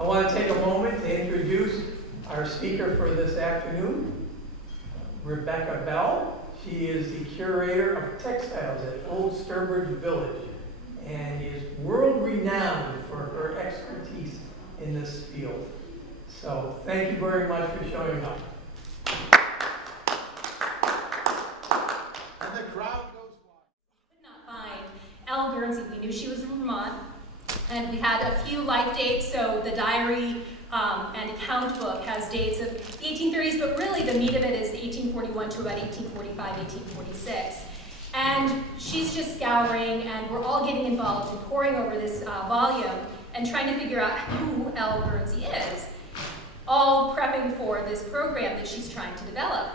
I want to take a moment to introduce our speaker for this afternoon, Rebecca Bell. She is the curator of textiles at Old Sturbridge Village and is world-renowned for her expertise in this field. So thank you very much for showing up. And the crowd goes wild. Could not find Elle Guernsey. We knew she was from Vermont, and we had a few life dates. So the diary and account book has dates of the 1830s, but really the meat of it is the 1841 to about 1845, 1846. And she's just scouring, and we're all getting involved in poring over this volume and trying to figure out who Elle Guernsey is, all prepping for this program that she's trying to develop.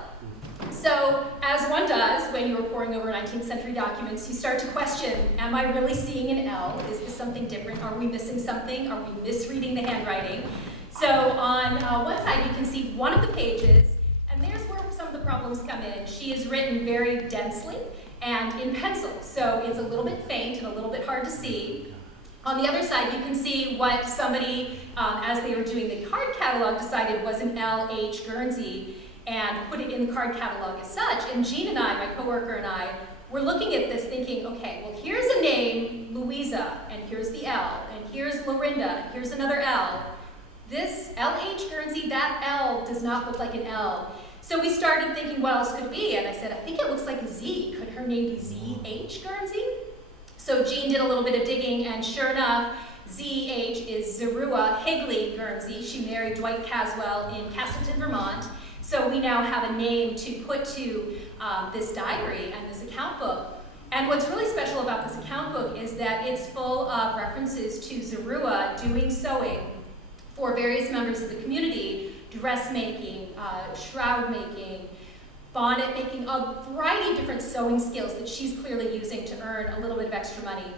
So, as one does when you're poring over 19th century documents, you start to question, am I really seeing an L? Is this something different? Are we missing something? Are we misreading the handwriting? So on one side you can see one of the pages, and there's where some of the problems come in. She is written very densely and in pencil, so it's a little bit faint and a little bit hard to see. On the other side, you can see what somebody, as they were doing the card catalog, decided was an L.H. Guernsey and put it in the card catalog as such. And Jean and I, my coworker and I, were looking at this thinking, okay, well here's a name, Louisa, and here's the L, and here's Lorinda, and here's another L. This L.H. Guernsey, that L does not look like an L. So we started thinking what else could it be, and I said, I think it looks like a Z. Could her name be Z.H. Guernsey? So Jean did a little bit of digging, and sure enough, Z.H. is Zerua Higley Guernsey. She married Dwight Caswell in Castleton, Vermont. So we now have a name to put to this diary and this account book. And what's really special about this account book is that it's full of references to Zerua doing sewing for various members of the community, dressmaking, shroud making, bonnet making, a variety of different sewing skills that she's clearly using to earn a little bit of extra money.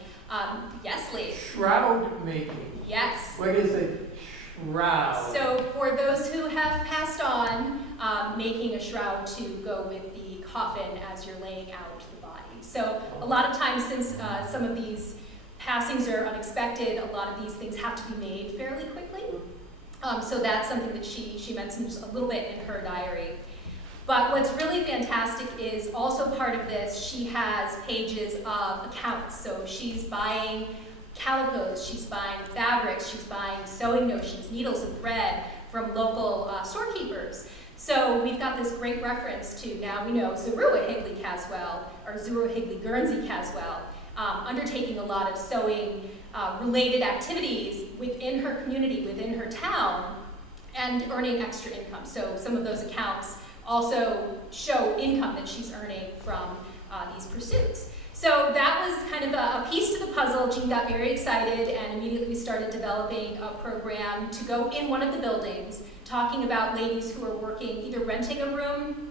Yes, Lee? Shroud making. Yes. What is a shroud? So for those who have passed on, making a shroud to go with the coffin as you're laying out the body. So a lot of times, since some of these passings are unexpected, a lot of these things have to be made fairly quickly. So that's something that she mentions a little bit in her diary. But what's really fantastic is also part of this, she has pages of accounts. So she's buying calicos, she's buying fabrics, she's buying sewing notions, needles and thread from local storekeepers. So we've got this great reference to, now we know, Zerua Higley Caswell, or Zerua Higley Guernsey Caswell, undertaking a lot of sewing related activities within her community, within her town, and earning extra income. So some of those accounts also show income that she's earning from these pursuits. So that was kind of a piece to the puzzle. Jean got very excited, and immediately we started developing a program to go in one of the buildings, talking about ladies who are working, either renting a room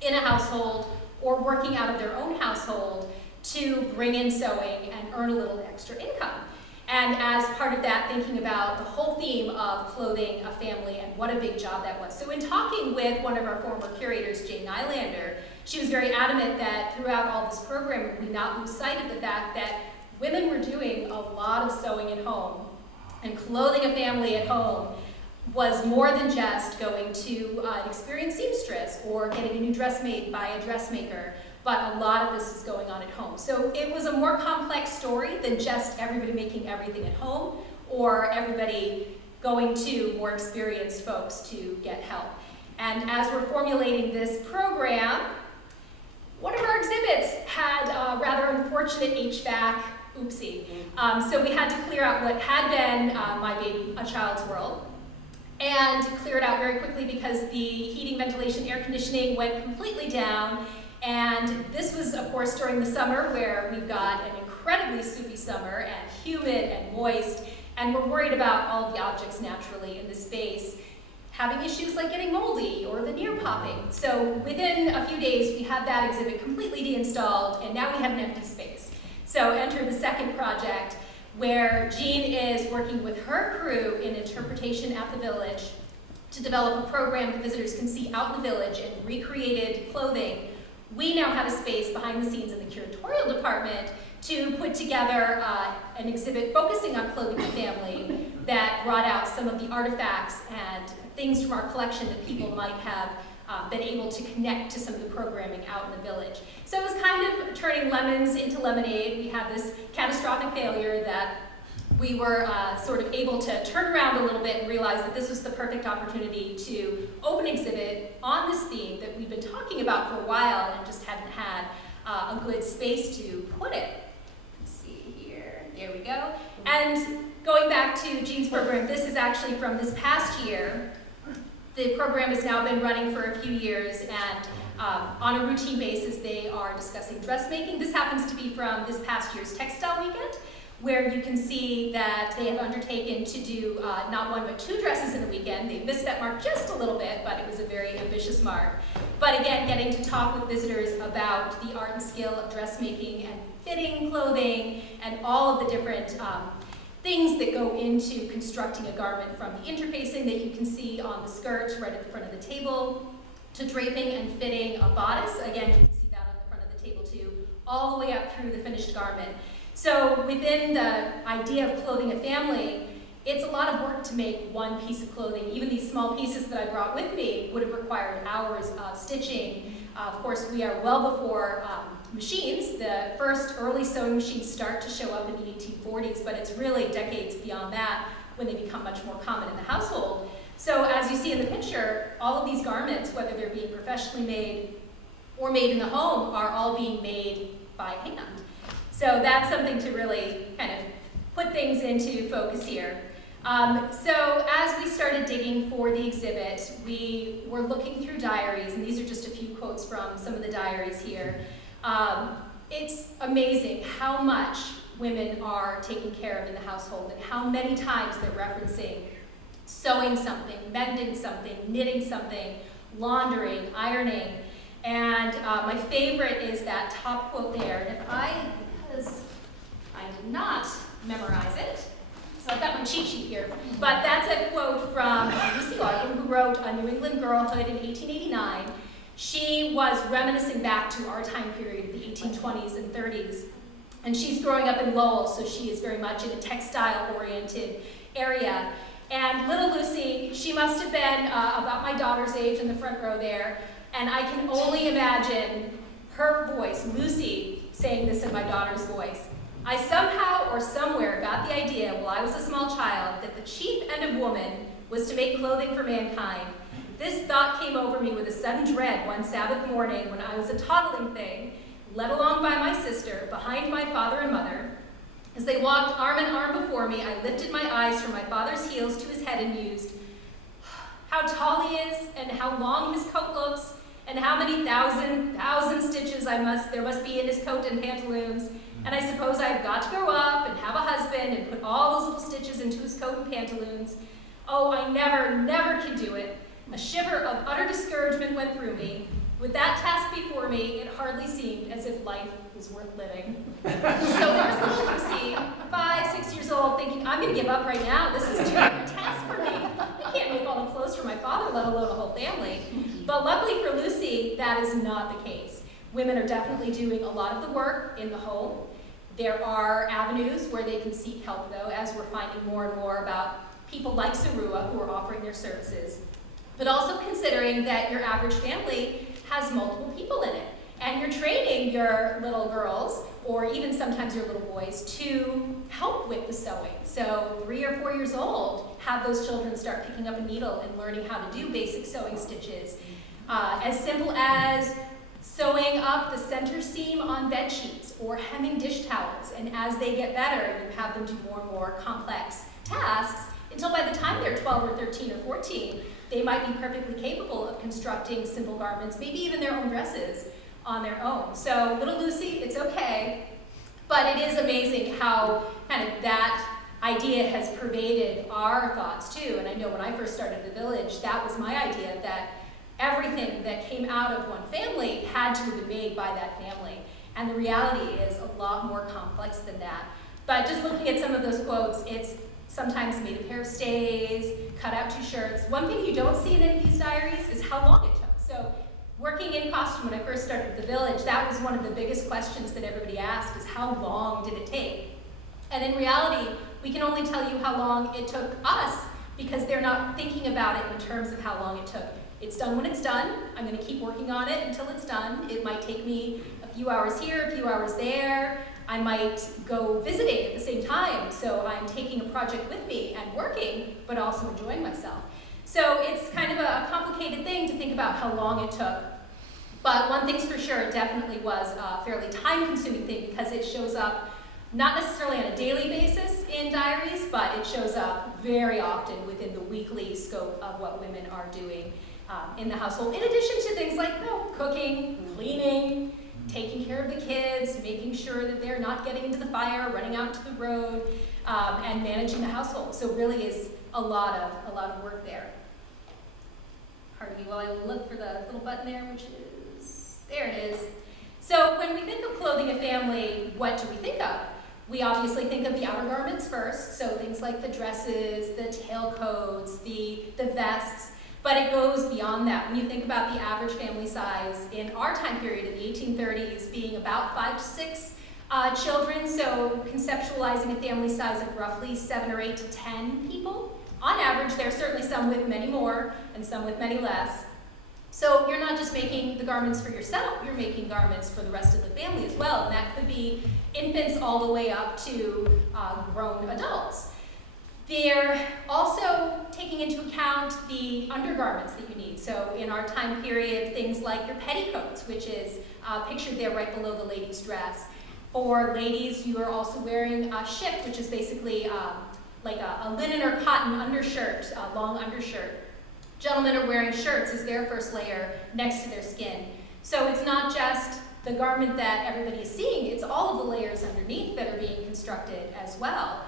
in a household or working out of their own household to bring in sewing and earn a little extra income. And as part of that, thinking about the whole theme of clothing a family and what a big job that was. So in talking with one of our former curators, Jane Nylander, she was very adamant that throughout all this program, we not lose sight of the fact that women were doing a lot of sewing at home, and clothing a family at home was more than just going to an experienced seamstress or getting a new dress made by a dressmaker, but a lot of this is going on at home. So it was a more complex story than just everybody making everything at home or everybody going to more experienced folks to get help. And as we're formulating this program, one of our exhibits had a rather unfortunate HVAC oopsie. So we had to clear out what had been my baby, A Child's World, and clear it out very quickly because the heating, ventilation, air conditioning went completely down. And this was, of course, during the summer where we've got an incredibly soupy summer and humid and moist, and we're worried about all of the objects naturally in the space having issues like getting moldy or the near popping. So within a few days, we had that exhibit completely deinstalled, and now we have an empty space. So enter the second project, where Jean is working with her crew in interpretation at the village to develop a program that visitors can see out in the village in recreated clothing. We now have a space behind the scenes in the curatorial department to put together an exhibit focusing on clothing and family, that brought out some of the artifacts and things from our collection that people might have been able to connect to some of the programming out in the village. So it was kind of turning lemons into lemonade. We had this catastrophic failure that we were sort of able to turn around a little bit and realize that this was the perfect opportunity to open an exhibit on this theme that we've been talking about for a while and just hadn't had a good space to put it. Let's see here, there we go. And going back to Jean's program, this is actually from this past year. The program has now been running for a few years, and on a routine basis, they are discussing dressmaking. This happens to be from this past year's textile weekend, where you can see that they have undertaken to do not one but 2 dresses in a weekend. They missed that mark just a little bit, but it was a very ambitious mark. But again, getting to talk with visitors about the art and skill of dressmaking and fitting clothing and all of the different things that go into constructing a garment, from the interfacing that you can see on the skirt right at the front of the table, to draping and fitting a bodice. Again, you can see that on the front of the table too, all the way up through the finished garment. So within the idea of clothing a family, it's a lot of work to make one piece of clothing. Even these small pieces that I brought with me would have required hours of stitching. Of course, we are well before machines. The first early sewing machines start to show up in the 1840s, but it's really decades beyond that when they become much more common in the household. So as you see in the picture, all of these garments, whether they're being professionally made or made in the home, are all being made by hand. So that's something to really kind of put things into focus here. So as we started digging for the exhibit, we were looking through diaries, and these are just a few quotes from some of the diaries here. It's amazing how much women are taken care of in the household and how many times they're referencing sewing something, mending something, knitting something, laundering, ironing. And my favorite is that top quote there. And because I did not memorize it, so I've got my cheat sheet here, but that's a quote from Lucy Larkin, who wrote A New England Girlhood in 1889. She was reminiscing back to our time period, the 1820s and 30s. And she's growing up in Lowell, so she is very much in a textile-oriented area. And little Lucy, she must have been about my daughter's age in the front row there. And I can only imagine her voice, Lucy, saying this in my daughter's voice. I somehow or somewhere got the idea while I was a small child that the chief end of woman was to make clothing for mankind. This thought came over me with a sudden dread one Sabbath morning when I was a toddling thing, led along by my sister, behind my father and mother. As they walked arm in arm before me, I lifted my eyes from my father's heels to his head and mused, how tall he is, and how long his coat looks, and how many thousand stitches there must be in his coat and pantaloons. And I suppose I've got to grow up and have a husband and put all those little stitches into his coat and pantaloons. Oh, I never could do it. A shiver of utter discouragement went through me. With that task before me, it hardly seemed as if life was worth living. So there's little Lucy, 5, 6 years old, thinking, I'm going to give up right now. This is too big a task for me. I can't make all the clothes for my father, let alone a whole family. But luckily for Lucy, that is not the case. Women are definitely doing a lot of the work in the home. There are avenues where they can seek help, though, as we're finding more and more about people like Sarua who are offering their services. But also considering that your average family has multiple people in it. And you're training your little girls, or even sometimes your little boys, to help with the sewing. So 3 or 4 years old, have those children start picking up a needle and learning how to do basic sewing stitches. As simple as sewing up the center seam on bed sheets or hemming dish towels. And as they get better, you have them do more and more complex tasks until by the time they're 12 or 13 or 14, they might be perfectly capable of constructing simple garments, maybe even their own dresses on their own. So little Lucy, it's okay, but it is amazing how kind of that idea has pervaded our thoughts too. And I know when I first started the village, that was my idea, that everything that came out of one family had to have been made by that family. And the reality is a lot more complex than that. But just looking at some of those quotes, it's sometimes made a pair of stays, cut out 2 shirts. One thing you don't see in any of these diaries is how long it took. So working in costume when I first started the village, that was one of the biggest questions that everybody asked, is how long did it take? And in reality, we can only tell you how long it took us because they're not thinking about it in terms of how long it took. It's done when it's done. I'm going to keep working on it until it's done. It might take me a few hours here, a few hours there. I might go visiting at the same time, so I'm taking a project with me and working, but also enjoying myself. So it's kind of a complicated thing to think about how long it took. But one thing's for sure, it definitely was a fairly time-consuming thing because it shows up not necessarily on a daily basis in diaries, but it shows up very often within the weekly scope of what women are doing in the household, in addition to things like cooking, cleaning, taking care of the kids, making sure that they're not getting into the fire, running out to the road, and managing the household. So it really is a lot of work there. Pardon me while I look for the little button there, which is, there it is. So when we think of clothing a family, what do we think of? We obviously think of the outer garments first, so things like the dresses, the tailcoats, the vests, but it goes beyond that. When you think about the average family size in our time period in the 1830s being about 5 to 6 children, so conceptualizing a family size of roughly 7 or 8 to 10 people. On average, there are certainly some with many more and some with many less. So you're not just making the garments for yourself, you're making garments for the rest of the family as well, and that could be infants all the way up to grown adults. They're also taking into account the undergarments that you need. So in our time period, things like your petticoats, which is pictured there right below the lady's dress. For ladies, you are also wearing a shift, which is basically like a linen or cotton undershirt, a long undershirt. Gentlemen are wearing shirts as their first layer next to their skin. So it's not just the garment that everybody is seeing, it's all of the layers underneath that are being constructed as well.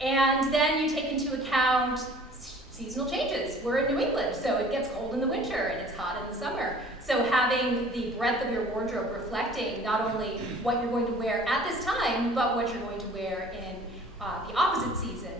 And then you take into account seasonal changes. We're in New England, so it gets cold in the winter and it's hot in the summer. So having the breadth of your wardrobe reflecting not only what you're going to wear at this time, but what you're going to wear in the opposite season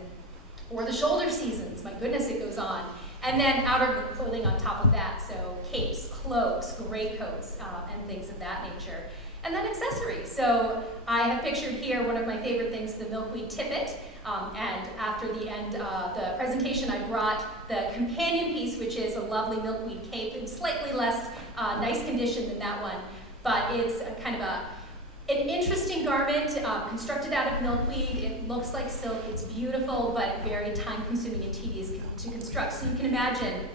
or the shoulder seasons. My goodness, it goes on. And then outer clothing on top of that, so capes, cloaks, greatcoats, and things of that nature. And then accessories. So I have pictured here one of my favorite things, the milkweed tippet. And after the end of the presentation, I brought the companion piece, which is a lovely milkweed cape in slightly less nice condition than that one. But it's kind of an interesting garment constructed out of milkweed. It looks like silk. It's beautiful, but very time-consuming and tedious to construct. So you can imagine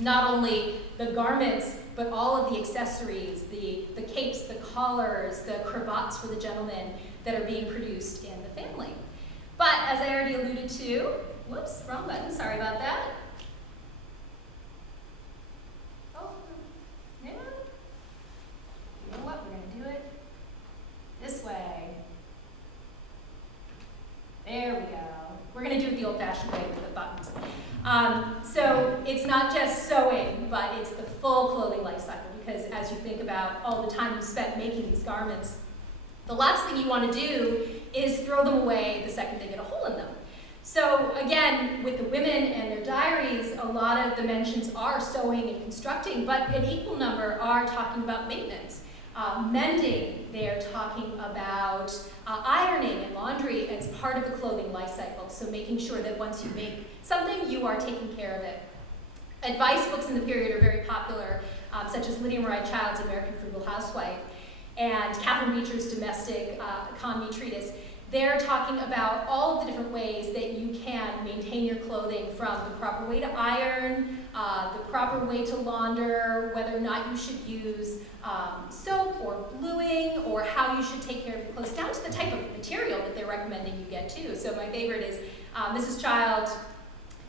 not only the garments, but all of the accessories, the capes, the collars, the cravats for the gentlemen that are being produced in the family. But as I already alluded to, whoops, wrong button, sorry about that. Oh, yeah. You know what, we're gonna do it this way. There we go. We're gonna do it the old-fashioned way with the buttons. So it's not just sewing, but it's the full clothing life cycle, because as you think about all the time you spent making these garments, the last thing you want to do is throw them away the second they get a hole in them. So again, with the women and their diaries, a lot of the mentions are sewing and constructing, but an equal number are talking about maintenance. Mending, they're talking about ironing and laundry as part of the clothing life cycle. So making sure that once you make something, you are taking care of it. Advice books in the period are very popular, such as Lydia Maria Child's American Frugal Housewife and Catherine Beecher's Domestic Economy Treatise. They're talking about all of the different ways that you can maintain your clothing, from the proper way to iron, the proper way to launder, whether or not you should use soap or bluing, or how you should take care of your clothes, down to the type of material that they're recommending you get too. So my favorite is Mrs. Child,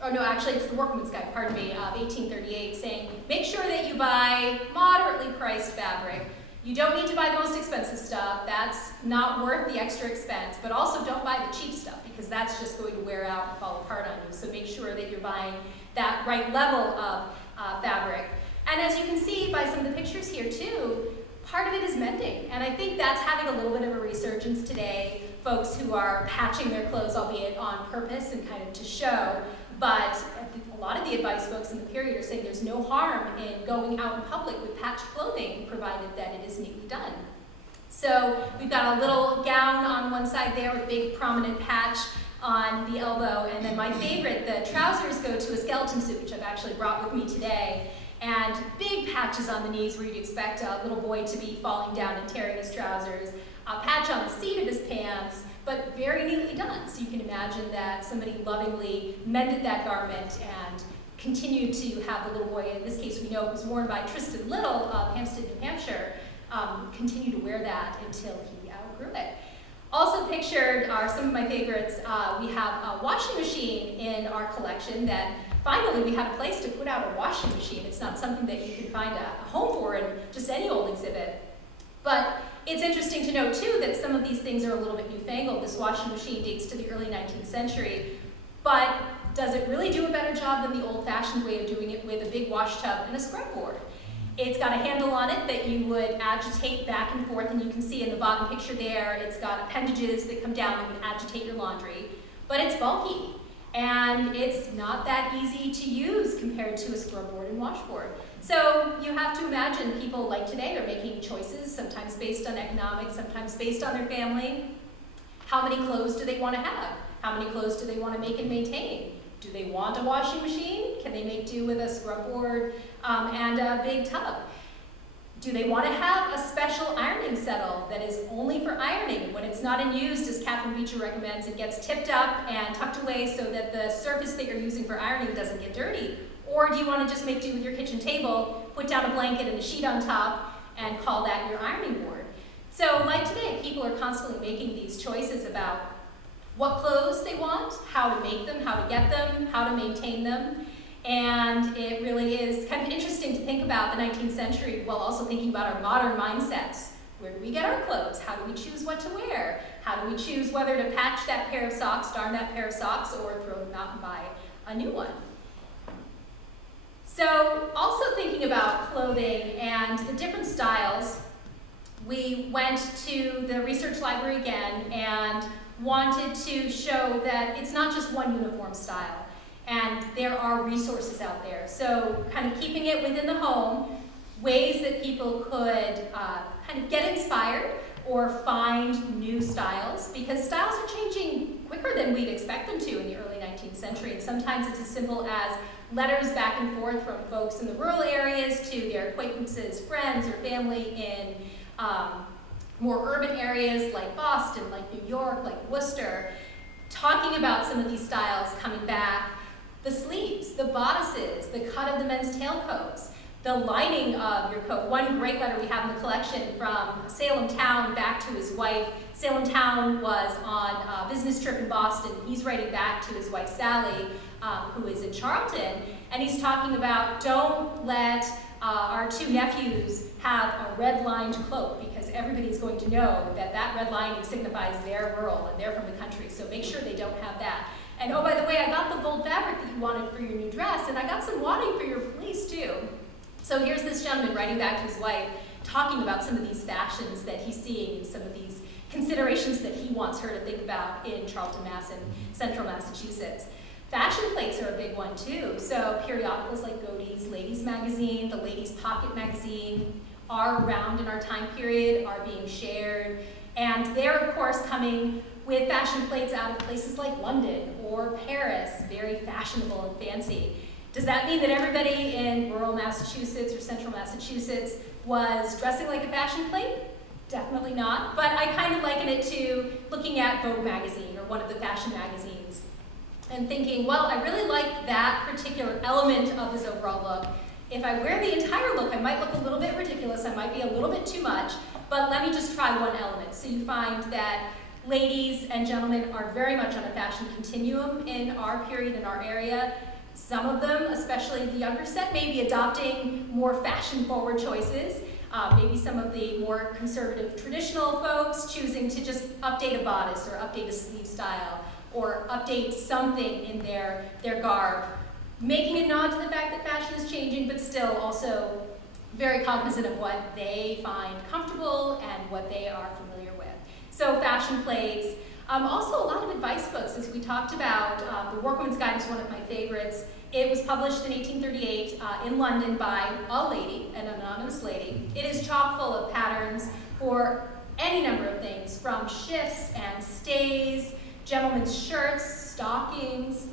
oh no, actually it's the Workman's Guide, pardon me, 1838, saying, make sure that you buy moderately priced fabric. You don't need to buy the most expensive stuff. That's not worth the extra expense, but also don't buy the cheap stuff, because that's just going to wear out and fall apart on you. So make sure that you're buying that right level of fabric. And as you can see by some of the pictures here too, part of it is mending. And I think that's having a little bit of a resurgence today. Folks who are patching their clothes, albeit on purpose and kind of to show, but a lot of the advice books in the period are saying there's no harm in going out in public with patched clothing, provided that it is neatly done. So we've got a little gown on one side there with a big prominent patch. on the elbow, and then my favorite, the trousers go to a skeleton suit, which I've actually brought with me today, and big patches on the knees where you'd expect a little boy to be falling down and tearing his trousers, a patch on the seat of his pants, but very neatly done. So you can imagine that somebody lovingly mended that garment and continued to have the little boy, in this case we know it was worn by Tristan Little of Hampstead, New Hampshire, continue to wear that until he outgrew it. Also pictured are some of my favorites. We have a washing machine in our collection that finally we have a place to put out a washing machine. It's not something that you can find a home for in just any old exhibit. But it's interesting to note too that some of these things are a little bit newfangled. This washing machine dates to the early 19th century, but does it really do a better job than the old-fashioned way of doing it with a big wash tub and a scrub board? It's got a handle on it that you would agitate back and forth, and you can see in the bottom picture there, it's got appendages that come down that would agitate your laundry, but it's bulky, and it's not that easy to use compared to a scrub board and washboard. So you have to imagine people like today are making choices, sometimes based on economics, sometimes based on their family. How many clothes do they want to have? How many clothes do they want to make and maintain? Do they want a washing machine? Can they make do with a scrub board and a big tub? Do they want to have a special ironing settle that is only for ironing? When it's not in use, as Catherine Beecher recommends, it gets tipped up and tucked away so that the surface that you're using for ironing doesn't get dirty. Or do you want to just make do with your kitchen table, put down a blanket and a sheet on top, and call that your ironing board? So like today, people are constantly making these choices about what clothes they want, how to make them, how to get them, how to maintain them. And it really is kind of interesting to think about the 19th century while also thinking about our modern mindsets. Where do we get our clothes? How do we choose what to wear? How do we choose whether to patch that pair of socks, darn that pair of socks, or throw them out and buy a new one? So also thinking about clothing and the different styles, we went to the research library again and wanted to show that it's not just one uniform style, and there are resources out there. So kind of keeping it within the home, ways that people could kind of get inspired or find new styles, because styles are changing quicker than we'd expect them to in the early 19th century, and sometimes it's as simple as letters back and forth from folks in the rural areas to their acquaintances, friends, or family in more urban areas like Boston, like New York, like Worcester, talking about some of these styles coming back. The sleeves, the bodices, the cut of the men's tailcoats, the lining of your coat. One great letter we have in the collection from Salem Town back to his wife. Salem Town was on a business trip in Boston. He's writing back to his wife Sally, who is in Charlton, and he's talking about don't let our two nephews have a red-lined cloak, because everybody's going to know that that red lining signifies they're rural and they're from the country, so make sure they don't have that. And oh, by the way, I got the gold fabric that you wanted for your new dress, and I got some wadding for your pelisse too. So here's this gentleman writing back to his wife, talking about some of these fashions that he's seeing and some of these considerations that he wants her to think about in Charlton, Mass. And central Massachusetts. Fashion plates are a big one too. So periodicals like Godey's Ladies Magazine, the Ladies Pocket Magazine are around in our time period, are being shared. And they're of course coming with fashion plates out of places like London or Paris, very fashionable and fancy. Does that mean that everybody in rural Massachusetts or central Massachusetts was dressing like a fashion plate? Definitely not, but I kind of liken it to looking at Vogue magazine or one of the fashion magazines and thinking, well, I really like that particular element of this overall look. If I wear the entire look, I might look a little bit ridiculous, I might be a little bit too much, but let me just try one element. So you find that ladies and gentlemen are very much on a fashion continuum in our period, in our area. Some of them, especially the younger set, may be adopting more fashion-forward choices. Maybe some of the more conservative traditional folks choosing to just update a bodice or update a sleeve style or update something in their garb, making a nod to the fact that fashion is changing, but still also very cognizant of what they find comfortable and what they are familiar with. So fashion plates. Also a lot of advice books, as we talked about. The Workwoman's Guide is one of my favorites. It was published in 1838 in London by a lady, an anonymous lady. It is chock full of patterns for any number of things, from shifts and stays gentlemen's shirts, stockings.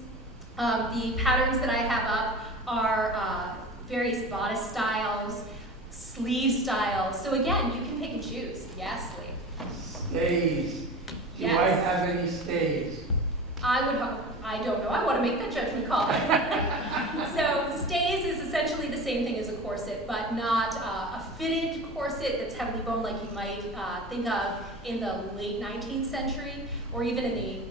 The patterns that I have up are various bodice styles, sleeve styles. So again, you can pick and choose. Yes, Lee? Stays. Do Yes. I have any stays? I would hope. I don't know. I want to make that judgment call. So stays is essentially the same thing as a corset, but not a fitted corset that's heavily bone like you might think of in the late 19th century or even in the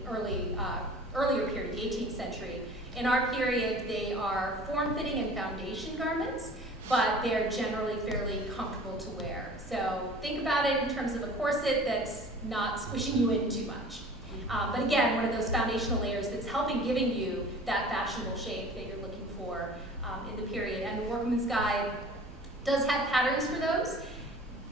earlier period, the 18th century. In our period, they are form-fitting and foundation garments, but they're generally fairly comfortable to wear. So think about it in terms of a corset that's not squishing you in too much. But again, one of those foundational layers that's giving you that fashionable shape that you're looking for in the period. And the Workman's Guide does have patterns for those.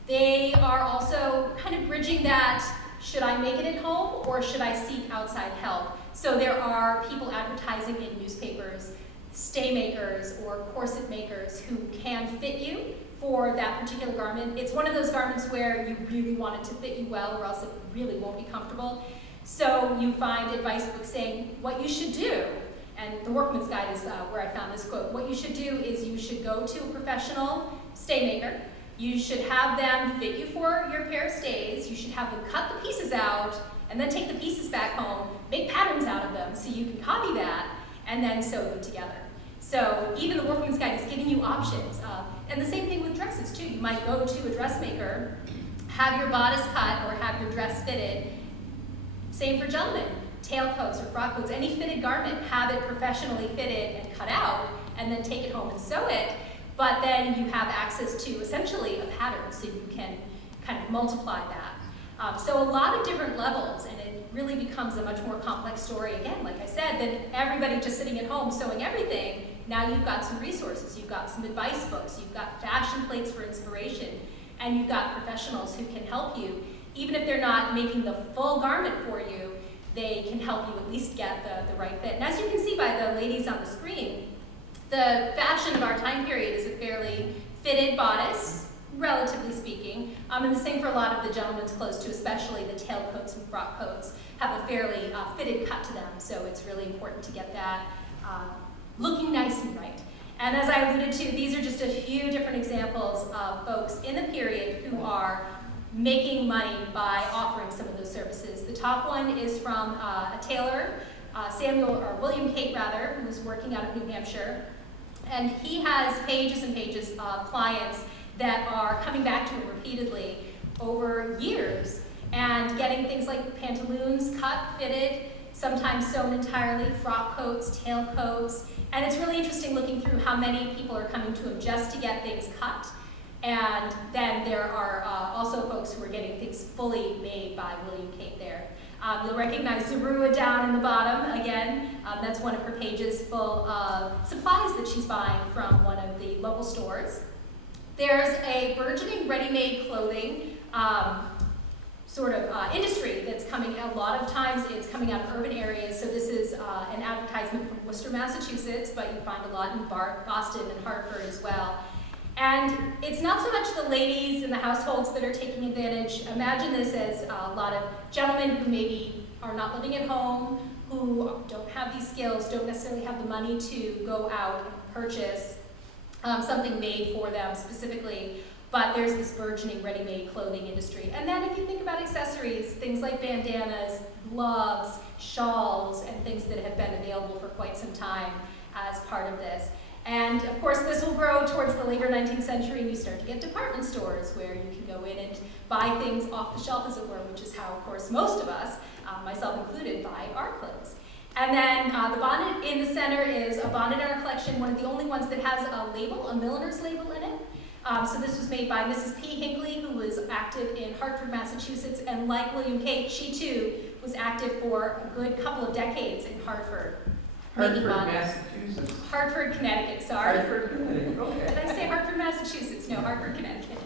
They are also kind of bridging that, should I make it at home or should I seek outside help? So there are people advertising in newspapers, stay makers or corset makers who can fit you for that particular garment. It's one of those garments where you really want it to fit you well or else it really won't be comfortable. So you find advice books saying what you should do, and the Workman's Guide is where I found this quote. What you should do is you should go to a professional stay maker. You should have them fit you for your pair of stays. You should have them cut the pieces out and then take the pieces back home, make patterns out of them so you can copy that and then sew them together. So even the Workman's Guide is giving you options. And the same thing with dresses too. You might go to a dressmaker, have your bodice cut or have your dress fitted. Same for gentlemen, tailcoats or frock coats, any fitted garment, have it professionally fitted and cut out, and then take it home and sew it. But then you have access to essentially a pattern, so you can kind of multiply that. So a lot of different levels, and it really becomes a much more complex story, again, like I said, than everybody just sitting at home sewing everything. Now you've got some resources, you've got some advice books, you've got fashion plates for inspiration, and you've got professionals who can help you. Even if they're not making the full garment for you, they can help you at least get the right fit. And as you can see by the ladies on the screen, the fashion of our time period is a fairly fitted bodice, relatively speaking, and the same for a lot of the gentlemen's clothes too, especially the tailcoats and frock coats have a fairly fitted cut to them, so it's really important to get that looking nice and right. And as I alluded to, these are just a few different examples of folks in the period who are making money by offering some of those services. The top one is from a tailor, William Cate rather, who's working out of New Hampshire. And he has pages and pages of clients that are coming back to him repeatedly over years and getting things like pantaloons cut, fitted, sometimes sewn entirely, frock coats, tailcoats. And it's really interesting looking through how many people are coming to him just to get things cut. And then there are also folks who are getting things fully made by William Cate there. You'll recognize Zorua down in the bottom again. That's one of her pages full of supplies that she's buying from one of the local stores. There's a burgeoning ready-made clothing industry that's coming. A lot of times it's coming out of urban areas. So this is an advertisement from Worcester, Massachusetts, but you find a lot in Boston and Hartford as well. And it's not so much the ladies in the households that are taking advantage. Imagine this as a lot of gentlemen who maybe are not living at home, who don't have these skills, don't necessarily have the money to go out and purchase something made for them specifically, but there's this burgeoning ready-made clothing industry. And then if you think about accessories, things like bandanas, gloves, shawls, and things that have been available for quite some time as part of this. And of course, this will grow towards the later 19th century, and you start to get department stores where you can go in and buy things off the shelf, as it were, which is how, of course, most of us, myself included, buy our clothes. And then the bonnet in the center is a bonnet in our collection, one of the only ones that has a label, a milliner's label in it. So this was made by Mrs. P. Hinckley, who was active in Hartford, Massachusetts, and like William Cate, she too was active for a good couple of decades in Hartford. Hartford, Massachusetts. Hartford, Connecticut, sorry. Hartford, Connecticut, okay. Did I say Hartford, Massachusetts? No, Hartford, Connecticut.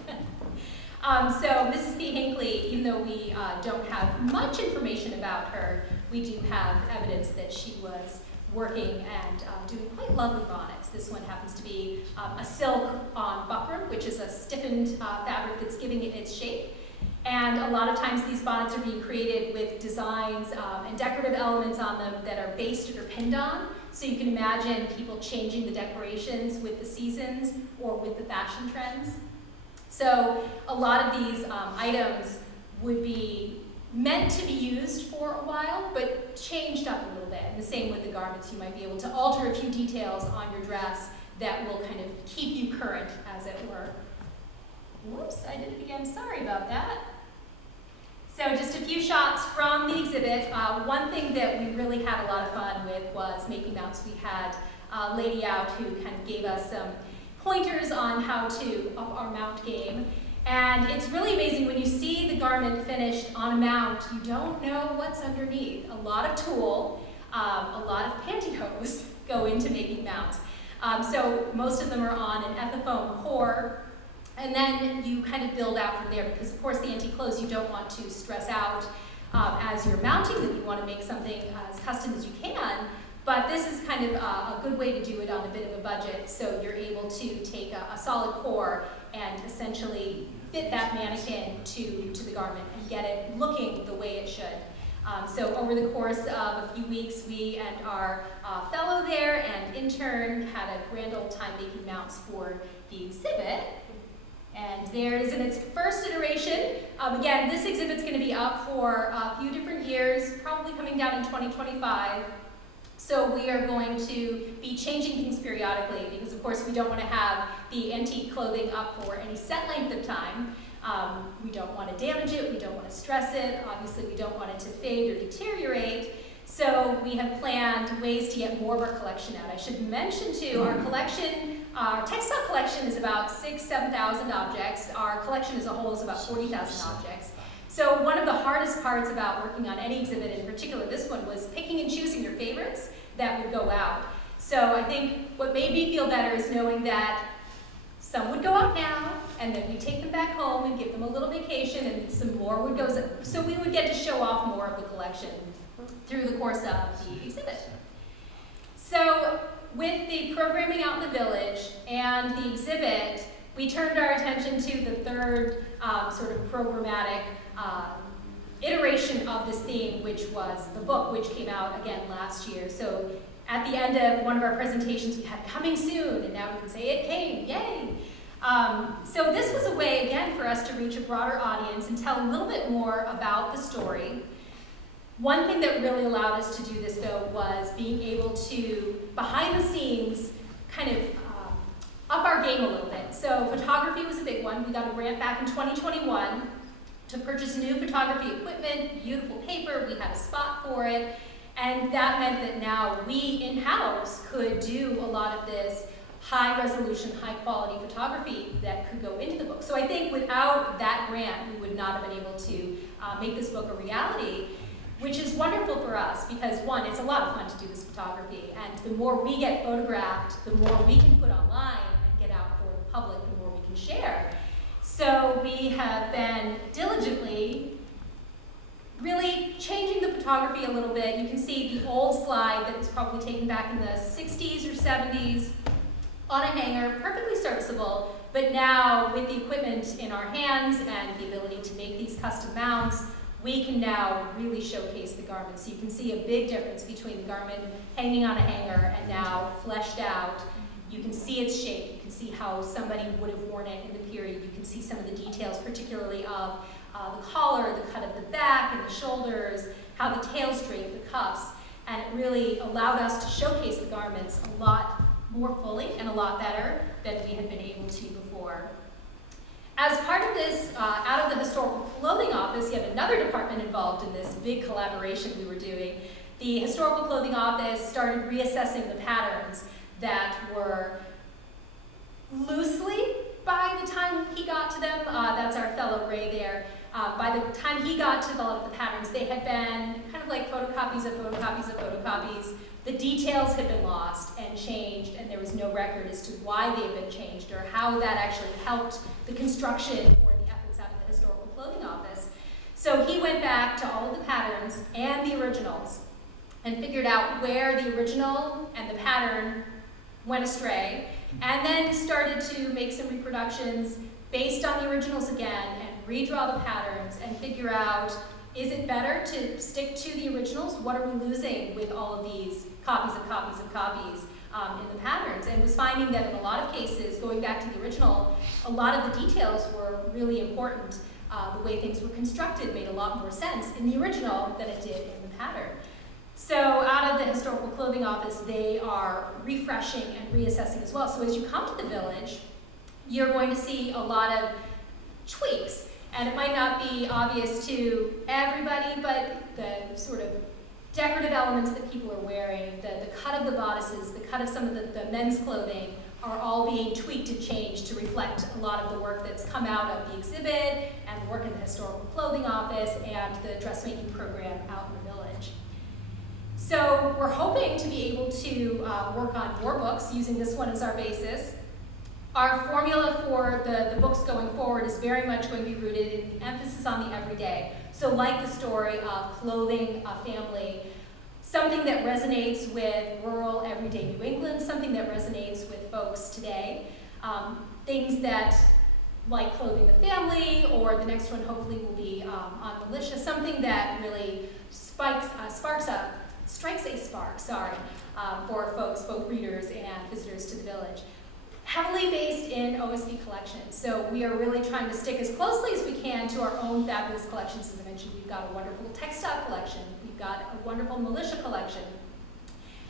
So Mrs. P. Hinckley, even though we don't have much information about her, we do have evidence that she was working and doing quite lovely bonnets. This one happens to be a silk on buckram, which is a stiffened fabric that's giving it its shape. And a lot of times these bonnets are being created with designs and decorative elements on them that are basted or pinned on. So you can imagine people changing the decorations with the seasons or with the fashion trends. So a lot of these items would be meant to be used for a while, but changed up a little bit. And the same with the garments. You might be able to alter a few details on your dress that will kind of keep you current, as it were. Whoops, I did it again. Sorry about that. So just a few shots from the exhibit. One thing that we really had a lot of fun with was making mounts. We had a lady out who kind of gave us some pointers on how to up our mount game. And it's really amazing when you see the garment finished on a mount, you don't know what's underneath. A lot of tulle, a lot of pantyhose go into making mounts. So most of them are on an ethifoam core. And then you kind of build out from there because, of course, the antique clothes you don't want to stress out as you're mounting them. You want to make something as custom as you can. But this is kind of a good way to do it on a bit of a budget. So you're able to take a solid core and essentially fit that mannequin to the garment and get it looking the way it should. So over the course of a few weeks, we and our fellow there and intern had a grand old time making mounts for the exhibit. And there it is in its first iteration. Again, this exhibit's going to be up for a few different years, probably coming down in 2025. So we are going to be changing things periodically because, of course, we don't want to have the antique clothing up for any set length of time. We don't want to damage it. We don't want to stress it. Obviously, we don't want it to fade or deteriorate. So we have planned ways to get more of our collection out. I should mention, too, our collection, our textile collection is about 6,000 to 7,000 objects. Our collection as a whole is about 40,000 objects. So one of the hardest parts about working on any exhibit, in particular this one, was picking and choosing your favorites that would go out. So I think what made me feel better is knowing that some would go out now, and then we take them back home and give them a little vacation, and some more would go. So we would get to show off more of the collection through the course of the exhibit. So with the programming out in the village and the exhibit, we turned our attention to the third sort of programmatic iteration of this theme, which was the book, which came out again last year. So at the end of one of our presentations, we had coming soon, and now we can say it came, yay! So this was a way, again, for us to reach a broader audience and tell a little bit more about the story. One thing that really allowed us to do this, though, was being able to, behind the scenes, kind of up our game a little bit. So photography was a big one. We got a grant back in 2021 to purchase new photography equipment, beautiful paper. We had a spot for it. And that meant that now we in-house could do a lot of this high-resolution, high-quality photography that could go into the book. So I think without that grant, we would not have been able to make this book a reality, which is wonderful for us because, one, it's a lot of fun to do this photography, and the more we get photographed, the more we can put online and get out for the public, the more we can share. So we have been diligently really changing the photography a little bit. You can see the old slide that was probably taken back in the 60s or 70s on a hanger, perfectly serviceable, but now with the equipment in our hands and the ability to make these custom mounts, we can now really showcase the garment. So you can see a big difference between the garment hanging on a hanger and now fleshed out. You can see its shape. You can see how somebody would have worn it in the period. You can see some of the details, particularly of the collar, the cut of the back and the shoulders, how the tails drape, the cuffs. And it really allowed us to showcase the garments a lot more fully and a lot better than we had been able to before. As part of this, out of the Historical Clothing Office, you have another department involved in this big collaboration we were doing. The Historical Clothing Office started reassessing the patterns that were loosely, by the time he got to them, that's our fellow Ray there, by the time he got to develop the patterns, they had been kind of like photocopies of photocopies of photocopies. The details had been lost and changed, and there was no record as to why they had been changed or how that actually helped the construction or the efforts out of the Historical Clothing Office. So he went back to all of the patterns and the originals and figured out where the original and the pattern went astray, and then started to make some reproductions based on the originals again and redraw the patterns and figure out, is it better to stick to the originals? What are we losing with all of these copies of copies of copies in the patterns? And was finding that in a lot of cases, going back to the original, a lot of the details were really important. The way things were constructed made a lot more sense in the original than it did in the pattern. So out of the Historical Clothing Office, they are refreshing and reassessing as well. So as you come to the village, you're going to see a lot of tweaks. And it might not be obvious to everybody, but the sort of decorative elements that people are wearing, the cut of the bodices, the cut of some of the men's clothing, are all being tweaked and changed to reflect a lot of the work that's come out of the exhibit and the work in the Historical Clothing Office and the dressmaking program out in the village. So we're hoping to be able to work on more books using this one as our basis. Our formula for the books going forward is very much going to be rooted in emphasis on the everyday. So like the story of clothing a family, something that resonates with rural, everyday New England, something that resonates with folks today, things that, like clothing the family, or the next one hopefully will be on militia, something that really strikes a spark, for folks, both readers and visitors to the village. Heavily based in OSB collections. So we are really trying to stick as closely as we can to our own fabulous collections. As I mentioned, we've got a wonderful textile collection. We've got a wonderful militia collection.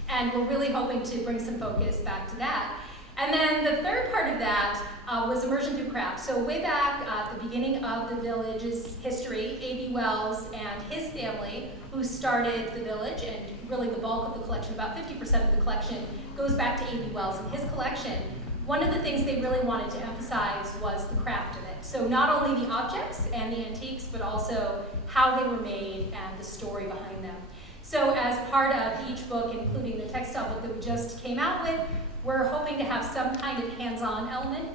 And we're really hoping to bring some focus back to that. And then the third part of that was immersion through craft. So way back at the beginning of the village's history, A.B. Wells and his family, who started the village, and really the bulk of the collection, about 50% of the collection, goes back to A.B. Wells and his collection. One of the things they really wanted to emphasize was the craft of it. So not only the objects and the antiques, but also how they were made and the story behind them. So as part of each book, including the textile book that we just came out with, we're hoping to have some kind of hands-on element.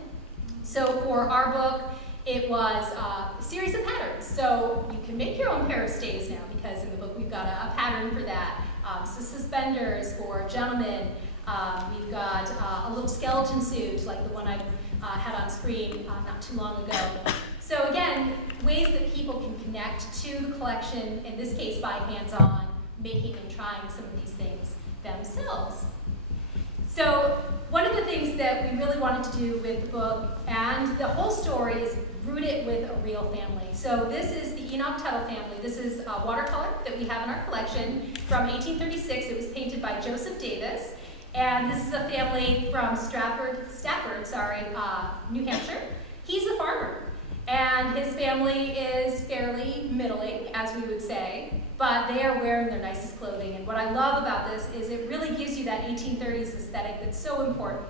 So for our book, it was a series of patterns. So you can make your own pair of stays now, because in the book we've got a pattern for that. So suspenders for gentlemen. We've got a little skeleton suit, like the one I had on screen not too long ago. So again, ways that people can connect to the collection, in this case by hands-on, making and trying some of these things themselves. So one of the things that we really wanted to do with the book and the whole story is root it with a real family. So this is the Enoch Tuttle family. This is a watercolor that we have in our collection from 1836. It was painted by Joseph Davis. And this is a family from Stafford, New Hampshire. He's a farmer, and his family is fairly middling, as we would say, but they are wearing their nicest clothing. And what I love about this is it really gives you that 1830s aesthetic that's so important.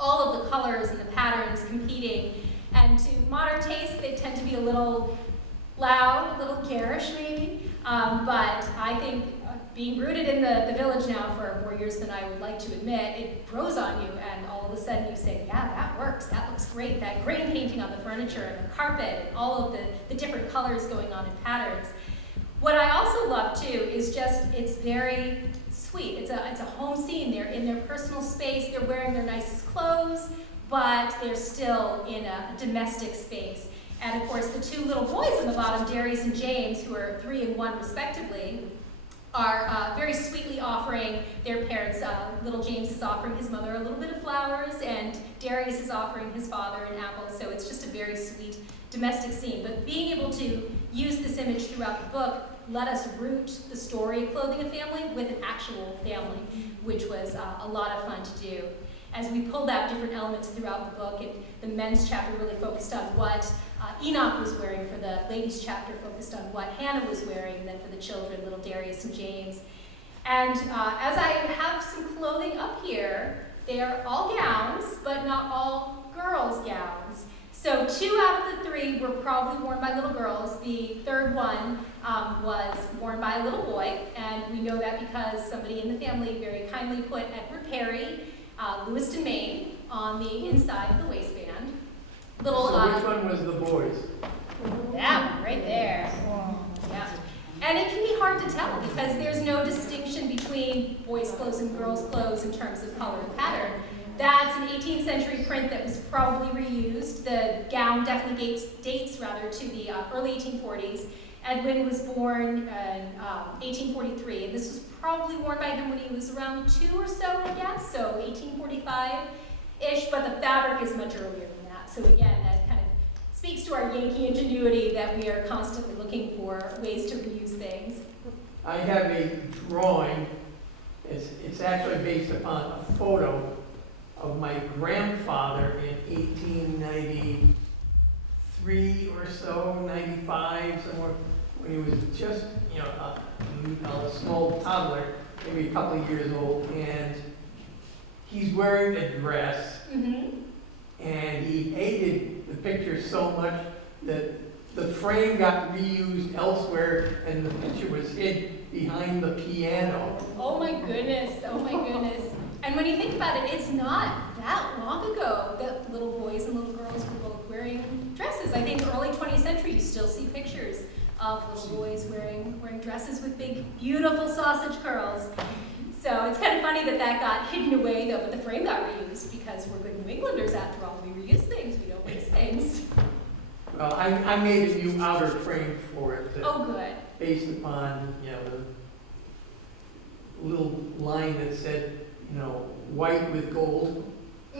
All of the colors and the patterns competing, and to modern taste, they tend to be a little loud, a little garish maybe, but I think being rooted in the village now for more years than I would like to admit, it grows on you, and all of a sudden you say, yeah, that works, that looks great, that grain painting on the furniture and the carpet, and all of the different colors going on in patterns. What I also love too is just, it's very sweet. It's a home scene. They're in their personal space, they're wearing their nicest clothes, but they're still in a domestic space. And of course, the two little boys on the bottom, Darius and James, who are 3 and 1 respectively, are very sweetly offering their parents. Little James is offering his mother a little bit of flowers, and Darius is offering his father an apple. So it's just a very sweet domestic scene. But being able to use this image throughout the book let us root the story of clothing a family with an actual family, which was a lot of fun to do. As we pulled out different elements throughout the book, the men's chapter really focused on what Enoch was wearing, for the ladies' chapter focused on what Hannah was wearing, and then for the children, little Darius and James. And as I have some clothing up here, they are all gowns, but not all girls' gowns. So 2 out of the 3 were probably worn by little girls. The third one was worn by a little boy, and we know that because somebody in the family very kindly put Edward Perry, Lewiston, Maine, on the inside of the waistband. So which one was the boys? That one right there. Yeah. And it can be hard to tell because there's no distinction between boys' clothes and girls' clothes in terms of color and pattern. That's an 18th century print that was probably reused. The gown definitely dates rather to the early 1840s. Edwin was born in 1843, and this was probably worn by him when he was around 2 or so, I guess, so 1845-ish, but the fabric is much earlier than that. So again, that kind of speaks to our Yankee ingenuity that we are constantly looking for ways to reuse things. I have a drawing. It's actually based upon a photo of my grandfather in 1893 or so, 95, somewhere, when he was just, a small toddler, maybe a couple of years old, and he's wearing a dress, and he hated the picture so much that the frame got reused elsewhere, and the picture was hid behind the piano. Oh my goodness, oh my goodness. And when you think about it, it's not that long ago that little boys and little girls were both wearing dresses. I think early 20th century, you still see pictures of little boys wearing dresses with big, beautiful sausage curls. So it's kind of funny that that got hidden away, though, but the frame got reused because we're good New Englanders after all. We reuse things, we don't waste things. Well, I made a new outer frame for it. Oh, good. Based upon, the little line that said, white with gold.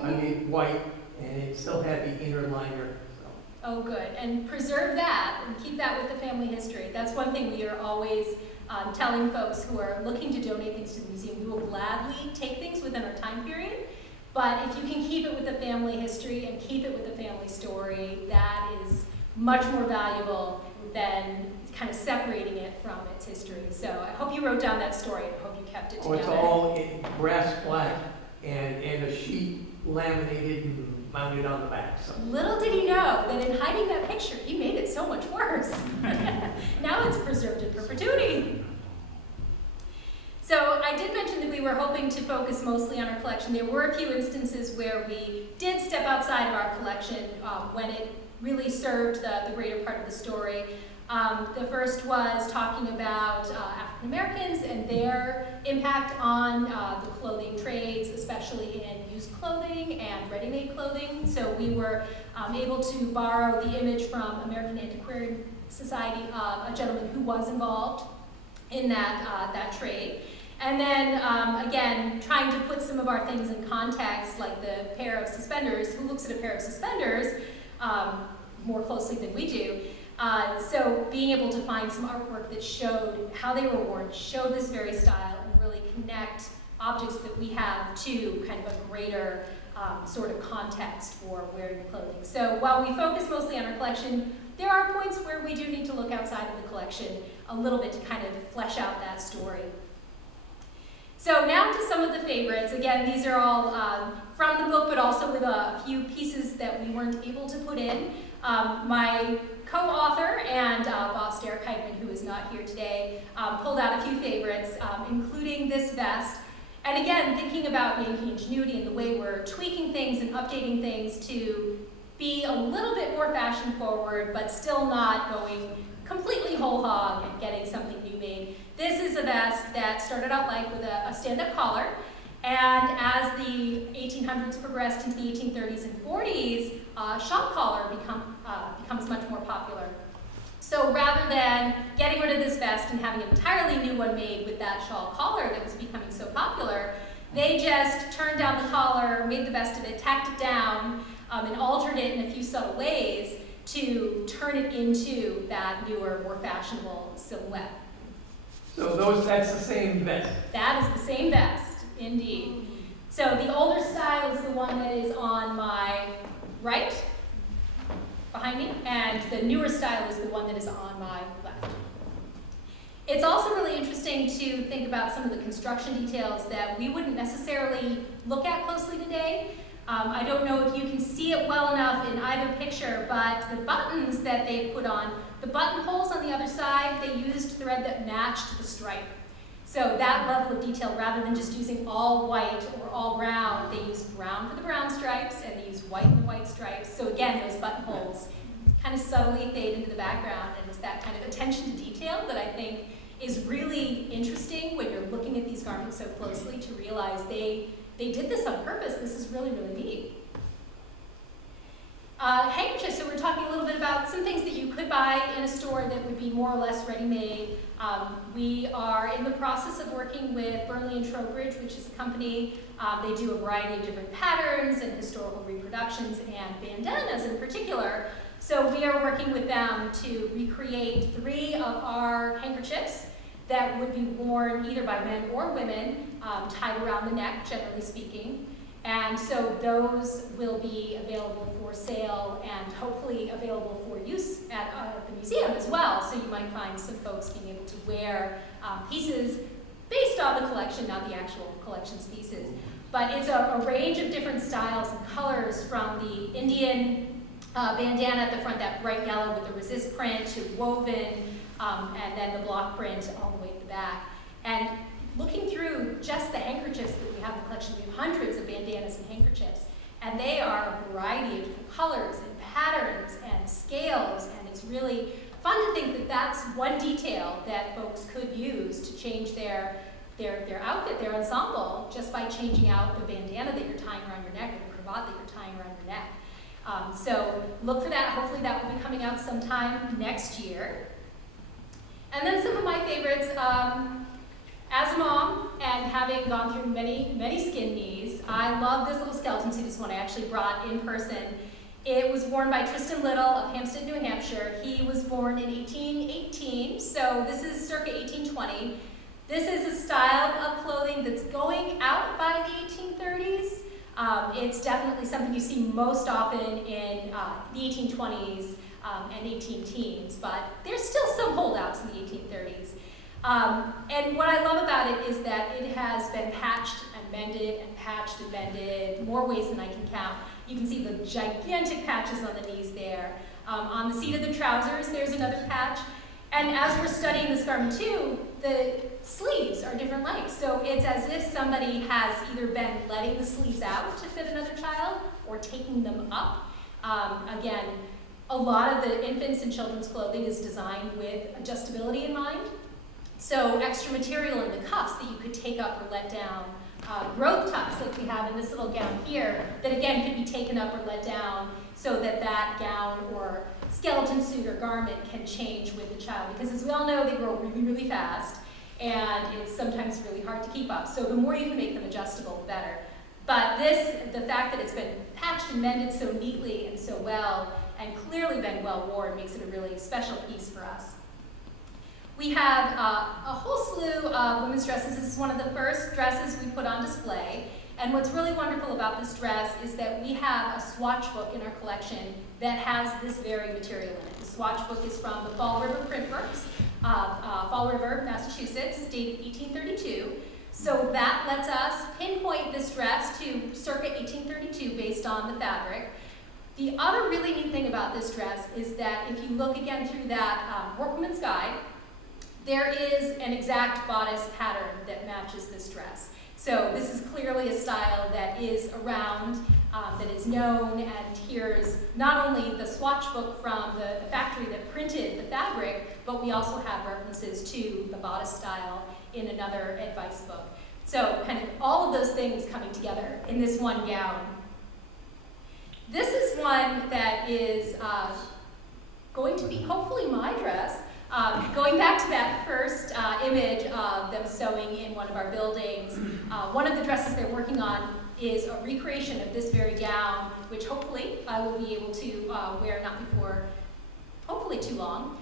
I made white, and it still had the inner liner. So. Oh, good. And preserve that and keep that with the family history. That's one thing we are always telling folks who are looking to donate things to the museum. We will gladly take things within our time period, but if you can keep it with the family history and keep it with the family story, that is much more valuable than kind of separating it from its history. So I hope you wrote down that story and I hope you kept it together. Oh, it's all in brass black and a sheet laminated and mounted on the back. So. Little did he know that in hiding that picture, he made it so much worse. Now it's preserved in perpetuity. So I did mention that we were hoping to focus mostly on our collection. There were a few instances where we did step outside of our collection when it really served the greater part of the story. The first was talking about African Americans and their impact on the clothing trades, especially in used clothing and ready-made clothing. So we were able to borrow the image from American Antiquarian Society, a gentleman who was involved in that trade. And then, again, trying to put some of our things in context, like the pair of suspenders. Who looks at a pair of suspenders more closely than we do? So being able to find some artwork that showed how they were worn, showed this very style, and really connect objects that we have to kind of a greater sort of context for wearing the clothing. So while we focus mostly on our collection, there are points where we do need to look outside of the collection a little bit to kind of flesh out that story. So now to some of the favorites. Again, these are all from the book, but also with a few pieces that we weren't able to put in. My co-author and boss, Derek Heidman, who is not here today, pulled out a few favorites, including this vest. And again, thinking about Yankee ingenuity and the way we're tweaking things and updating things to be a little bit more fashion forward, but still not going completely whole hog and getting something new made. This is a vest that started out life with a stand-up collar, and as the 1800s progressed into the 1830s and 40s, shock collar becomes much more popular. So rather than getting rid of this vest and having an entirely new one made with that shawl collar that was becoming so popular, they just turned down the collar, made the best of it, tacked it down, and altered it in a few subtle ways to turn it into that newer, more fashionable silhouette. So that's the same vest? That is the same vest, indeed. So the older style is the one that is on my right, behind me, and the newer style is the one that is on my left. It's also really interesting to think about some of the construction details that we wouldn't necessarily look at closely today. I don't know if you can see it well enough in either picture, but the buttons that they put on, the buttonholes on the other side, they used thread that matched the stripe. So that level of detail, rather than just using all white or all brown, they used brown for the brown stripes and they used white for the white stripes. So again, those buttonholes kind of subtly fade into the background, and it's that kind of attention to detail that I think is really interesting when you're looking at these garments so closely, to realize they they did this on purpose. This is really, really neat. Handkerchiefs, so we're talking a little bit about some things that you could buy in a store that would be more or less ready-made. We are in the process of working with Burnley and Trowbridge, which is a company. They do a variety of different patterns and historical reproductions and bandanas in particular. So we are working with them to recreate 3 of our handkerchiefs that would be worn either by men or women, tied around the neck, generally speaking. And so those will be available for sale and hopefully available for use at the museum as well. So you might find some folks being able to wear pieces based on the collection, not the actual collection's pieces. But it's a range of different styles and colors, from the Indian bandana at the front, that bright yellow with the resist print, to woven, and then the block print all the way to the back. And looking through just the handkerchiefs that we have in the collection, we have hundreds of bandanas and handkerchiefs, and they are a variety of different colors and patterns and scales, and it's really fun to think that that's one detail that folks could use to change their outfit, their ensemble, just by changing out the bandana that you're tying around your neck or the cravat that you're tying around your neck. So look for that. Hopefully that will be coming out sometime next year. And then some of my favorites. As a mom, and having gone through many, many skin knees, I love this little skeleton suit. It's one I actually brought in person. It was worn by Tristan Little of Hampstead, New Hampshire. He was born in 1818, so this is circa 1820. This is a style of clothing that's going out by the 1830s. It's definitely something you see most often in the 1820s and 18-teens, but there's still some holdouts in the 1830s. And what I love about it is that it has been patched and mended and patched and mended more ways than I can count. You can see the gigantic patches on the knees there. On the seat of the trousers, there's another patch. And as we're studying this garment too, the sleeves are different lengths. So it's as if somebody has either been letting the sleeves out to fit another child or taking them up. Again, a lot of the infants and children's clothing is designed with adjustability in mind. So extra material in the cuffs that you could take up or let down. Rope tucks like we have in this little gown here that again could be taken up or let down so that that gown or skeleton suit or garment can change with the child. Because as we all know, they grow really, really fast and it's sometimes really hard to keep up. So the more you can make them adjustable, the better. But the fact that it's been patched and mended so neatly and so well and clearly been well worn makes it a really special piece for us. We have a whole slew of women's dresses. This is one of the first dresses we put on display. And what's really wonderful about this dress is that we have a swatch book in our collection that has this very material in it. The swatch book is from the Fall River Printworks of Fall River, Massachusetts, dated 1832. So that lets us pinpoint this dress to circa 1832 based on the fabric. The other really neat thing about this dress is that if you look again through that Workwoman's Guide, there is an exact bodice pattern that matches this dress. So this is clearly a style that is around, that is known, and here's not only the swatch book from the factory that printed the fabric, but we also have references to the bodice style in another advice book. So kind of all of those things coming together in this one gown. This is one that is going to be hopefully my dress. Going back to that first image of them sewing in one of our buildings, one of the dresses they're working on is a recreation of this very gown, which hopefully I will be able to wear not before, hopefully too long.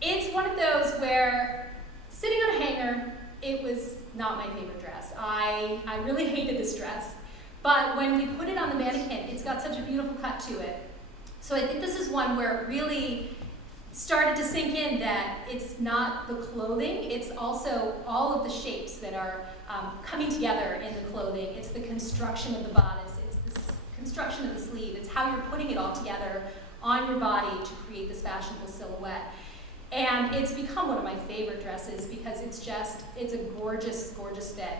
It's one of those where, sitting on a hanger, it was not my favorite dress. I really hated this dress. But when we put it on the mannequin, it's got such a beautiful cut to it. So I think this is one where it really started to sink in that it's not the clothing, it's also all of the shapes that are coming together in the clothing. It's the construction of the bodice, it's the construction of the sleeve, it's how you're putting it all together on your body to create this fashionable silhouette. And it's become one of my favorite dresses because it's a gorgeous, gorgeous fit.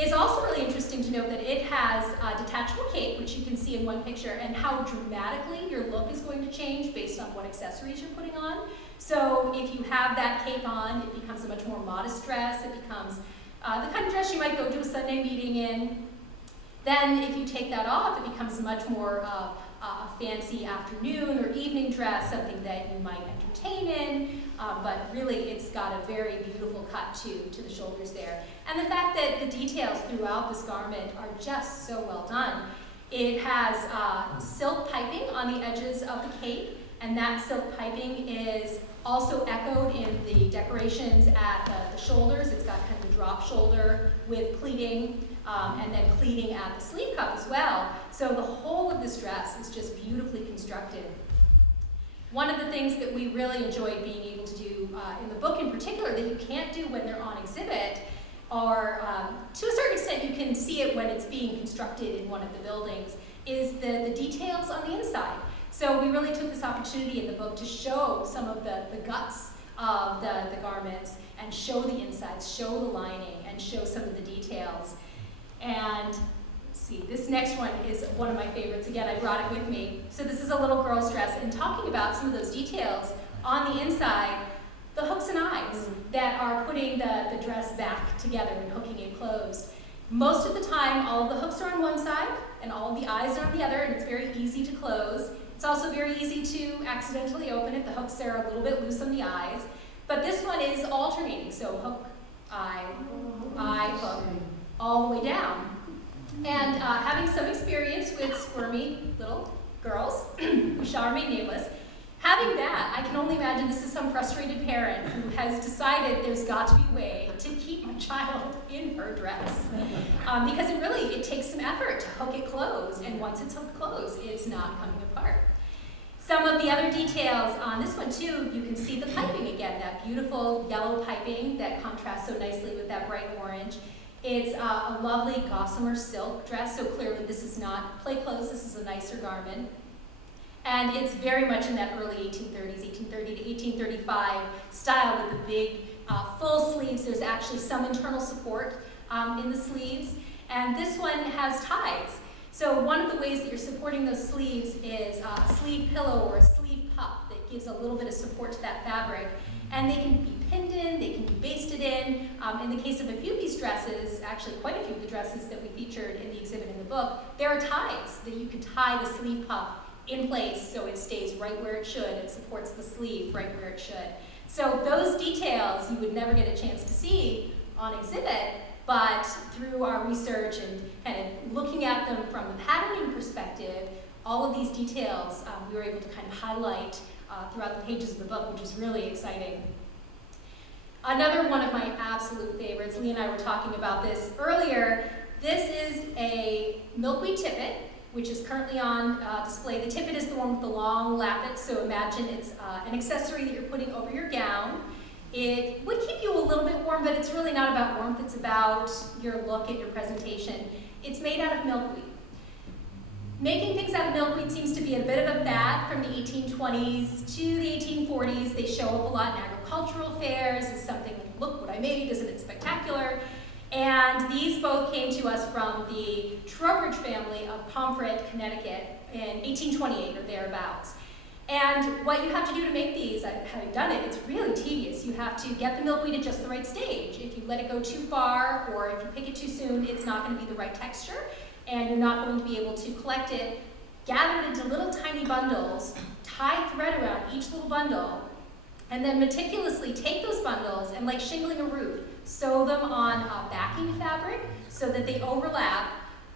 It's also really interesting to note that it has a detachable cape, which you can see in one picture, and how dramatically your look is going to change based on what accessories you're putting on. So if you have that cape on, it becomes a much more modest dress. It becomes the kind of dress you might go to a Sunday meeting in. Then if you take that off, it becomes much more a fancy afternoon or evening dress, something that you might entertain in, but really it's got a very beautiful cut to the shoulders there. And the fact that the details throughout this garment are just so well done. It has silk piping on the edges of the cape, and that silk piping is also echoed in the decorations at the shoulders. It's got kind of a drop shoulder with pleating, and then pleating at the sleeve cuff as well. So the whole of this dress is just beautifully constructed. One of the things that we really enjoyed being able to do in the book in particular that you can't do when they're on exhibit are, to a certain extent you can see it when it's being constructed in one of the buildings, is the details on the inside. So we really took this opportunity in the book to show some of the guts of the garments and show the insides, show the lining, and show some of the details. And let's see, this next one is one of my favorites. Again, I brought it with me. So this is a little girl's dress, and talking about some of those details on the inside, the hooks and eyes that are putting the dress back together and hooking it closed. Most of the time, all of the hooks are on one side, and all of the eyes are on the other, and it's very easy to close. It's also very easy to accidentally open if the hooks are a little bit loose on the eyes. But this one is alternating, so hook, eye, hook, all the way down. And having some experience with squirmy little girls, who shall remain nameless, having that, I can only imagine this is some frustrated parent who has decided there's got to be a way to keep my child in her dress. Because it takes some effort to hook it closed, and once it's hooked closed, it's not coming apart. Some of the other details on this one too, you can see the piping again, that beautiful yellow piping that contrasts so nicely with that bright orange. It's a lovely gossamer silk dress, so clearly this is not play clothes, this is a nicer garment. And it's very much in that early 1830s, 1830 to 1835 style with the big full sleeves. There's actually some internal support in the sleeves. And this one has ties. So one of the ways that you're supporting those sleeves is a sleeve pillow or a sleeve puff that gives a little bit of support to that fabric. And they can be pinned in, they can be basted in. In the case of a few of these dresses, actually quite a few of the dresses that we featured in the exhibit in the book, there are ties that you can tie the sleeve puff in place so it stays right where it should. It supports the sleeve right where it should. So those details you would never get a chance to see on exhibit, but through our research and kind of looking at them from the patterning perspective, all of these details we were able to kind of highlight throughout the pages of the book, which was really exciting. Another one of my absolute favorites, Lee and I were talking about this earlier, this is a milkweed tippet, which is currently on display. The tippet is the one with the long lappet, so imagine it's an accessory that you're putting over your gown. It would keep you a little bit warm, but it's really not about warmth, it's about your look and your presentation. It's made out of milkweed. Making things out of milkweed seems to be a bit of a fad from the 1820s to the 1840s. They show up a lot in agricultural fairs as something like, look what I made, isn't it spectacular? And these both came to us from the Trowbridge family of Pomfret, Connecticut in 1828 or thereabouts. And what you have to do to make these, having done it, it's really tedious. You have to get the milkweed at just the right stage. If you let it go too far or if you pick it too soon, it's not going to be the right texture and you're not going to be able to collect it. Gather it into little tiny bundles, tie thread around each little bundle, and then meticulously take those bundles and, like shingling a roof, sew them on backing fabric so that they overlap.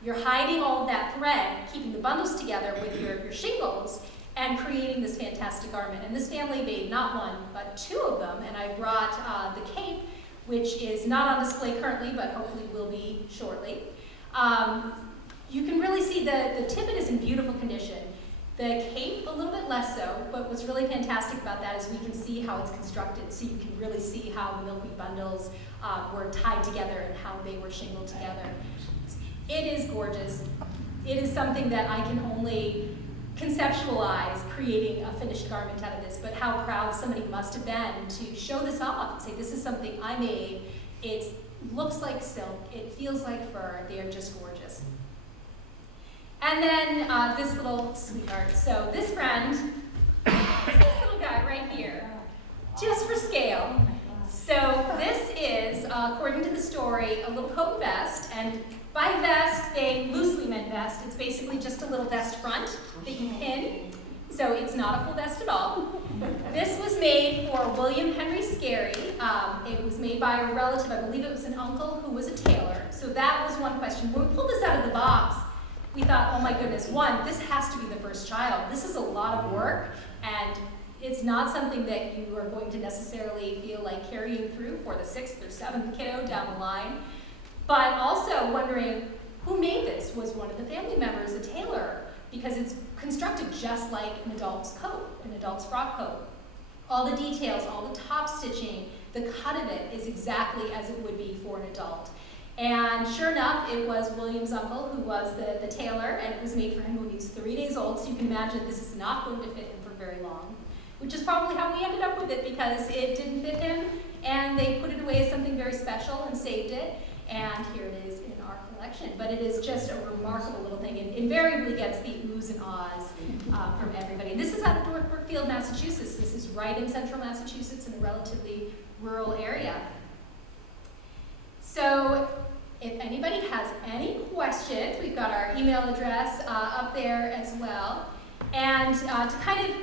You're hiding all of that thread, keeping the bundles together with your shingles, and creating this fantastic garment. And this family made not one, but two of them, and I brought the cape, which is not on display currently, but hopefully will be shortly. You can really see the tippet is in beautiful condition. The cape, a little bit less so, but what's really fantastic about that is we can see how it's constructed, so you can really see how the milkweed bundles were tied together and how they were shingled together. It is gorgeous. It is something that I can only conceptualize creating a finished garment out of this, but how proud somebody must have been to show this off and say, this is something I made. It looks like silk, it feels like fur, they are just gorgeous. And then this little sweetheart. So this friend is this little guy right here, just for scale. So this is, according to the story, a little coat and vest, and By vest, they loosely meant vest. It's basically just a little vest front that you pin, so it's not a full vest at all. This was made for William Henry Scarry. It was made by a relative, I believe it was an uncle who was a tailor. So that was one question. When we pulled this out of the box, we thought, oh my goodness, one, this has to be the first child. This is a lot of work, and it's not something that you are going to necessarily feel like carrying through for the 6th or 7th kiddo down the line. But also wondering, who made this? Was one of the family members a tailor? Because it's constructed just like an adult's coat, an adult's frock coat. All the details, all the top stitching, the cut of it is exactly as it would be for an adult. And sure enough, it was William's uncle who was the tailor, and it was made for him when he was 3 days old, so you can imagine this is not going to fit him for very long, which is probably how we ended up with it, because it didn't fit him, and they put it away as something very special and saved it, and here it is in our collection. But it is just a remarkable little thing. It invariably gets the oohs and ahs from everybody. This is out of North Brookfield, Massachusetts. This is right in central Massachusetts in a relatively rural area. So if anybody has any questions, we've got our email address up there as well. And to kind of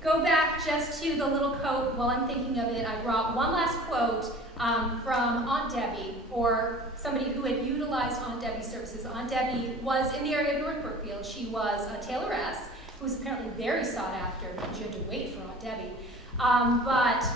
go back just to the little coat while I'm thinking of it, I brought one last quote from Aunt Debbie, or somebody who had utilized Aunt Debbie's services. Aunt Debbie was in the area of North Brookfield. She was a tailoress who was apparently very sought after because you had to wait for Aunt Debbie. But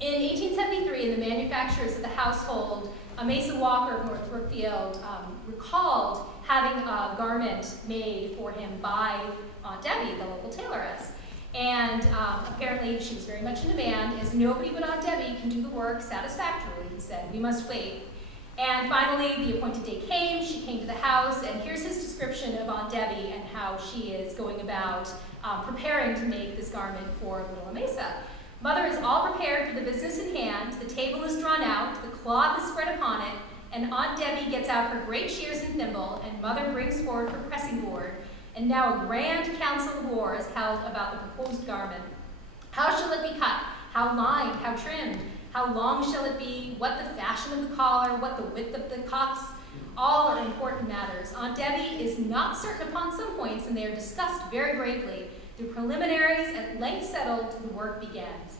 in 1873, in the manufacturers of the household, Mesa Walker of North Brookfield recalled having a garment made for him by Aunt Debbie, the local tailoress. And apparently she was very much in demand, as nobody but Aunt Debbie can do the work satisfactorily, he said. We must wait. And finally, the appointed day came. She came to the house, and here's his description of Aunt Debbie and how she is going about preparing to make this garment for little Mesa. Mother is all prepared for the business in hand. The table is drawn out, the cloth is spread upon it, and Aunt Debbie gets out her great shears and thimble, and Mother brings forward her pressing board. And now a grand council of war is held about the proposed garment. How shall it be cut? How lined? How trimmed? How long shall it be? What the fashion of the collar? What the width of the cuffs? All are important matters. Aunt Debbie is not certain upon some points, and they are discussed very bravely. The preliminaries at length settled, the work begins.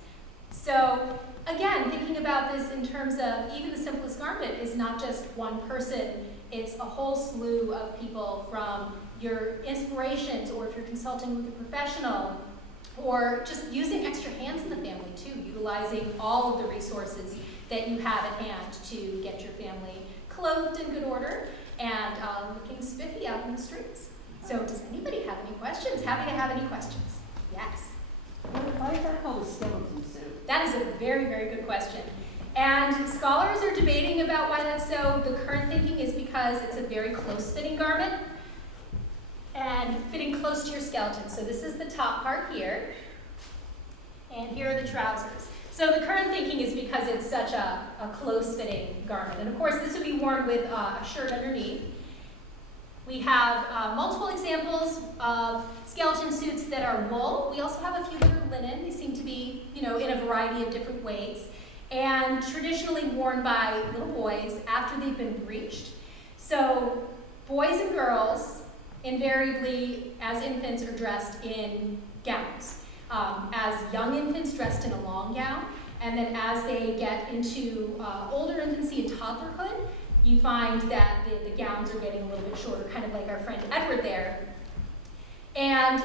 So again, thinking about this in terms of even the simplest garment is not just one person. It's a whole slew of people, from your inspirations, or if you're consulting with a professional, or just using extra hands in the family too, utilizing all of the resources that you have at hand to get your family clothed in good order and looking spiffy out in the streets. So does anybody have any questions? Happy to have any questions. Yes? Why is that called a skeleton suit? That is a very, very good question. And scholars are debating about why that's so. The current thinking is because it's a very close-fitting garment and fitting close to your skeleton. So this is the top part here, and here are the trousers. So the current thinking is because it's such a close-fitting garment. And of course, this would be worn with a shirt underneath. We have multiple examples of skeleton suits that are wool. We also have a few that are linen. They seem to be, in a variety of different ways, and traditionally worn by little boys after they've been breeched. So boys and girls, invariably, as infants, are dressed in gowns. As young infants, dressed in a long gown, and then as they get into older infancy and toddlerhood, you find that the gowns are getting a little bit shorter, kind of like our friend Edward there. And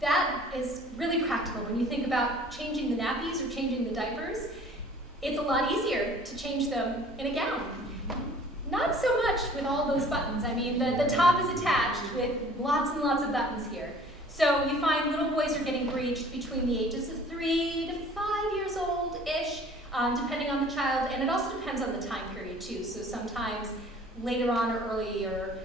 that is really practical. When you think about changing the nappies or changing the diapers, it's a lot easier to change them in a gown. Not so much with all those buttons. I mean, the top is attached with lots and lots of buttons here. So you find little boys are getting breeched between the ages of 3 to 5 years old-ish, depending on the child, and it also depends on the time period too. So sometimes later on or earlier,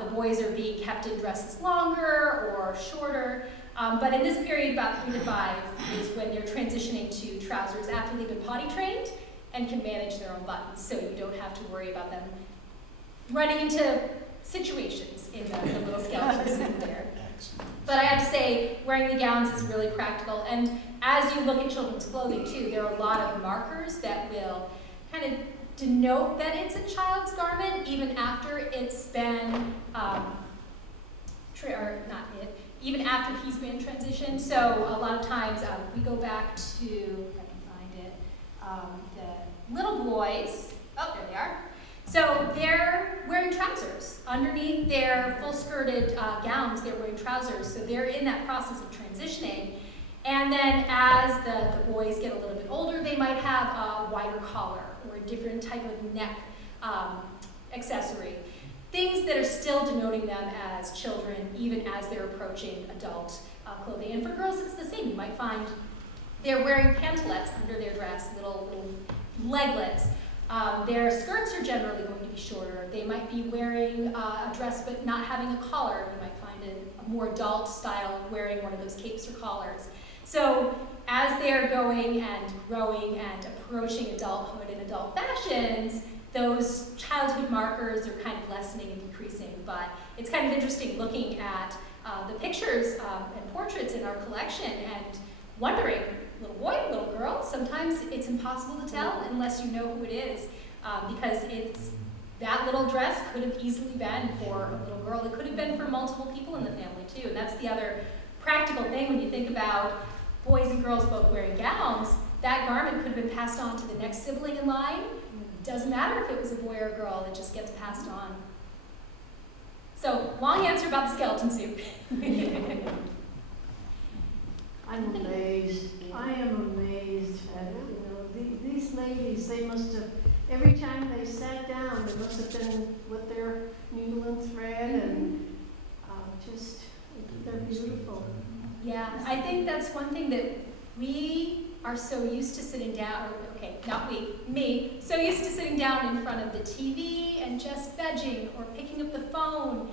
the boys are being kept in dresses longer or shorter. But in this period, about 3 to 5 is when they're transitioning to trousers after they've been potty trained and can manage their own buttons, so you don't have to worry about them running into situations in the little skeleton suit there. But I have to say, wearing the gowns is really practical. And as you look at children's clothing too, there are a lot of markers that will kind of denote that it's a child's garment even after it's been, even after he's been transitioned. So a lot of times we go back to, if I can find it, the little boys, oh, there they are. So they're wearing trousers. Underneath their full-skirted gowns, they're wearing trousers. So they're in that process of transitioning. And then as the boys get a little bit older, they might have a wider collar or a different type of neck accessory. Things that are still denoting them as children, even as they're approaching adult clothing. And for girls, it's the same. You might find they're wearing pantalettes under their dress, little leglets. Their skirts are generally going to be shorter. They might be wearing a dress but not having a collar. You might find a more adult style wearing one of those capes or collars. So as they're going and growing and approaching adulthood and adult fashions, those childhood markers are kind of lessening and decreasing. But it's kind of interesting looking at the pictures and portraits in our collection and wondering, little boy, little girl, sometimes it's impossible to tell unless you know who it is, because that little dress could have easily been for a little girl. It could have been for multiple people in the family too, and that's the other practical thing when you think about boys and girls both wearing gowns. That garment could have been passed on to the next sibling in line. Doesn't matter if it was a boy or a girl, it just gets passed on. So, long answer about the skeleton suit. I'm amazed. I am amazed at, these ladies, they must have, every time they sat down, they must have been with their needle and thread and they're beautiful. Yeah, I think that's one thing that we are so used to sitting down, okay, not we, me, so used to sitting down in front of the TV and just vegging or picking up the phone.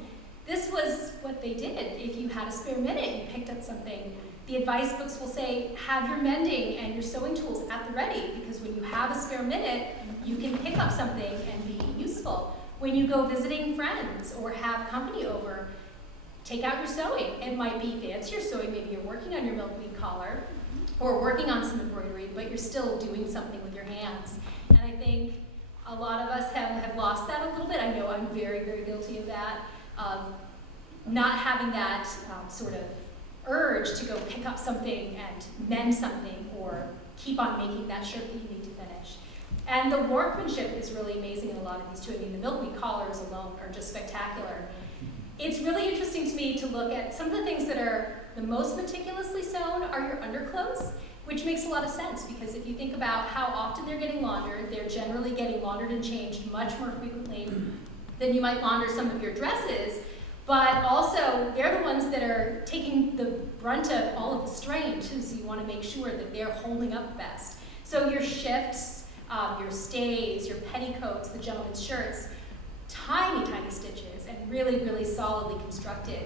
This was what they did. If you had a spare minute, you picked up something. The advice books will say, have your mending and your sewing tools at the ready, because when you have a spare minute, you can pick up something and be useful. When you go visiting friends or have company over, take out your sewing. It might be fancier sewing, maybe you're working on your milkweed collar or working on some embroidery, but you're still doing something with your hands. And I think a lot of us have lost that a little bit. I know I'm very, very guilty of that, of not having that sort of urge to go pick up something and mend something or keep on making that shirt that you need to finish. And the workmanship is really amazing in a lot of these too. I mean, the milkweed collars alone are just spectacular. It's really interesting to me to look at some of the things that are the most meticulously sewn are your underclothes, which makes a lot of sense because if you think about how often they're getting laundered, they're generally getting laundered and changed much more frequently than you might launder some of your dresses. But also, they're the ones that are taking the brunt of all of the strain too, so you want to make sure that they're holding up best. So your shifts, your stays, your petticoats, the gentlemen's shirts, tiny, tiny stitches and really, really solidly constructed.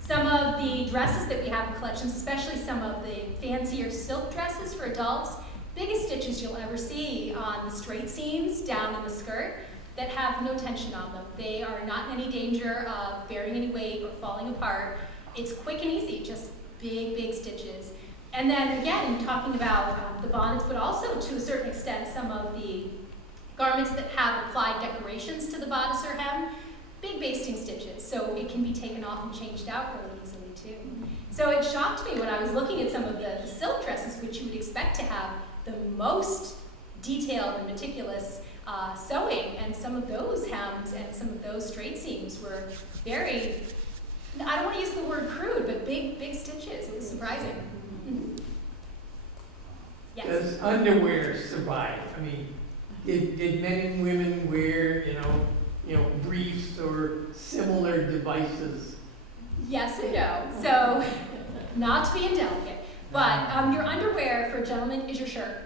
Some of the dresses that we have in collections, especially some of the fancier silk dresses for adults, biggest stitches you'll ever see on the straight seams down in the skirt that have no tension on them. They are not in any danger of bearing any weight or falling apart. It's quick and easy, just big, big stitches. And then again, talking about the bonnets, but also to a certain extent, some of the garments that have applied decorations to the bodice or hem, big basting stitches, so it can be taken off and changed out really easily too. So it shocked me when I was looking at some of the silk dresses, which you would expect to have the most detailed and meticulous sewing, and some of those hems and some of those straight seams were very, I don't want to use the word crude, but big, big stitches. It was surprising. Mm-hmm. Yes? Does underwear survive? I mean, did men and women wear, briefs or similar devices? Yes and no. So, not to be indelicate, but your underwear for a gentleman is your shirt.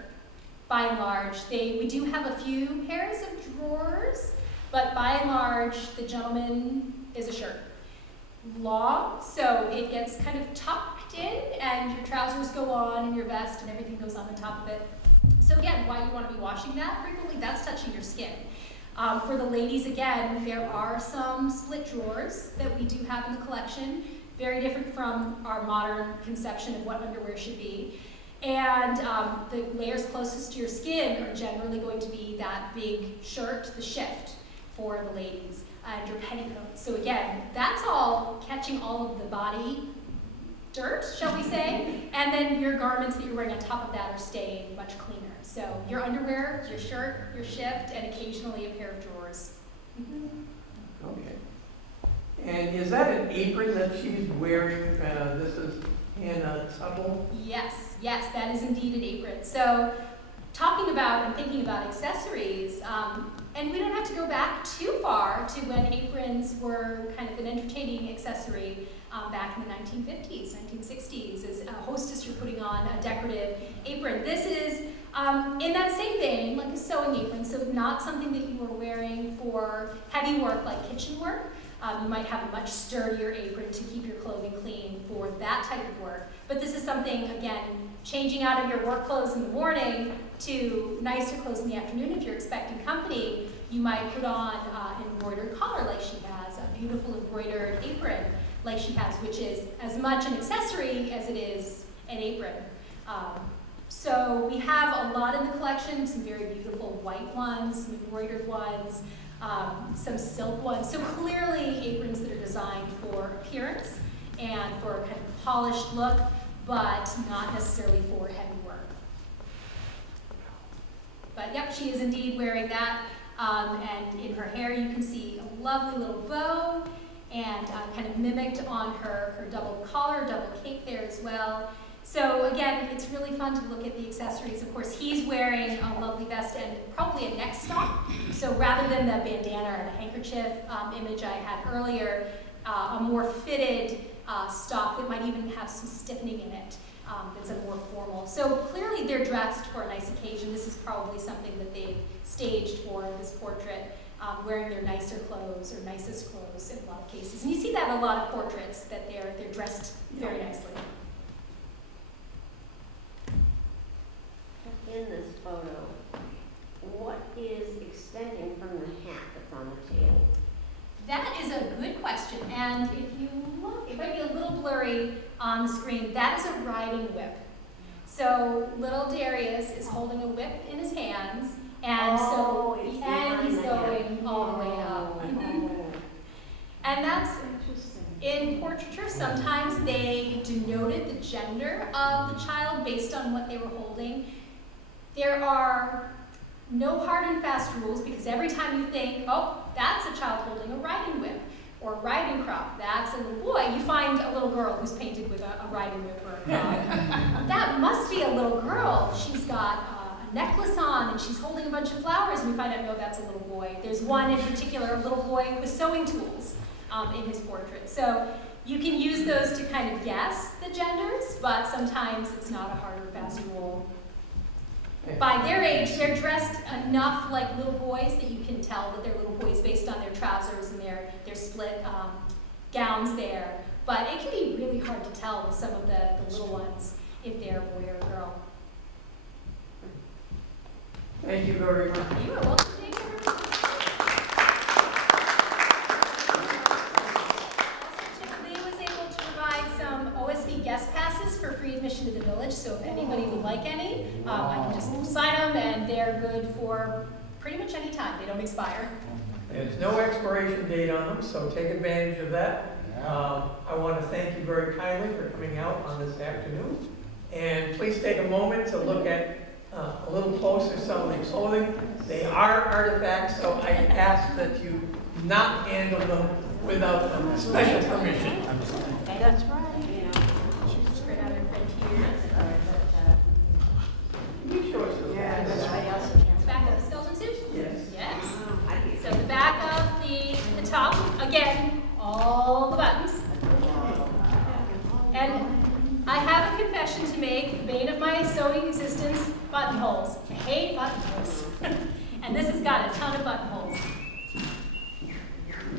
By and large, we do have a few pairs of drawers, but by and large, the gentleman is a shirt. Long, so it gets kind of tucked in, and your trousers go on, and your vest, and everything goes on the top of it. So again, why you want to be washing that frequently, that's touching your skin. For the ladies, again, there are some split drawers that we do have in the collection, very different from our modern conception of what underwear should be. And the layers closest to your skin are generally going to be that big shirt, the shift for the ladies, and your petticoats. So again, that's all catching all of the body dirt, shall we say, and then your garments that you're wearing on top of that are staying much cleaner. So your underwear, your shirt, your shift, and occasionally a pair of drawers. Okay. And is that an apron that she's wearing? This is Hannah Tuttle? Yes, yes, that is indeed an apron. So talking about and thinking about accessories, and we don't have to go back too far to when aprons were kind of an entertaining accessory back in the 1950s, 1960s. As a hostess, you're putting on a decorative apron. This is in that same vein, like a sewing apron, so not something that you are wearing for heavy work like kitchen work. You might have a much sturdier apron to keep your clothing clean for that type of work. But this is something, again, changing out of your work clothes in the morning to nicer clothes in the afternoon. If you're expecting company, you might put on an embroidered collar like she has, a beautiful embroidered apron like she has, which is as much an accessory as it is an apron. So we have a lot in the collection, some very beautiful white ones, some embroidered ones, some silk ones. So clearly aprons that are designed for appearance and for a kind of polished look, but not necessarily for heavy work. But yep, she is indeed wearing that. And in her hair you can see a lovely little bow and kind of mimicked on her double collar, double cape there as well. So again, it's really fun to look at the accessories. Of course, he's wearing a lovely vest and probably a neck stop. So rather than the bandana or the handkerchief image I had earlier, a more fitted stock that might even have some stiffening in it. That's a more formal. So clearly they're dressed for a nice occasion. This is probably something that they've staged for this portrait, wearing their nicer clothes or nicest clothes in a lot of cases. And you see that in a lot of portraits, that they're dressed very nicely. In this photo, what is extending from the hat that's on the table? That is a good question, and if you look, it might be a little blurry on the screen, that is a riding whip. So little Darius is holding a whip in his hands, and so it's the end is behind the going all the way up. And that's, in portraiture, sometimes they denoted the gender of the child based on what they were holding. There are no hard and fast rules, because every time you think, oh, that's a child holding a riding whip or riding crop, that's a little boy, you find a little girl who's painted with a riding whip or a crop. That must be a little girl. She's got a necklace on and she's holding a bunch of flowers, and we find out, no, that's a little boy. There's one in particular, a little boy with sewing tools in his portrait. So you can use those to kind of guess the genders, but sometimes it's not a hard or fast rule. By their age, they're dressed enough like little boys that you can tell that they're little boys based on their trousers and their split gowns there. But it can be really hard to tell with some of the little ones if they're a boy or a girl. Thank you very much. You are welcome. Guest passes for free admission to the village, so if anybody would like any, I can just sign them and they're good for pretty much any time. They don't expire. There's no expiration date on them, so take advantage of that. I want to thank you very kindly for coming out on this afternoon. And please take a moment to look at a little closer some of the clothing. They are artifacts, so I ask that you not handle them without special permission. That's right. Back of the skeleton suit? Yes. Yes. So the back of the top, again, all the buttons. And I have a confession to make, the bane of my sewing existence, buttonholes. I hate buttonholes. And this has got a ton of buttonholes.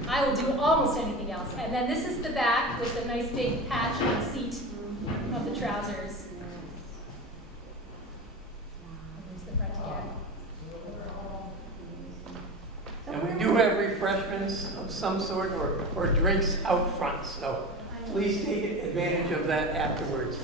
I will do almost anything else. And then this is the back with the nice big patch on the seat of the trousers. And we do have refreshments of some sort or drinks out front, so please take advantage of that afterwards.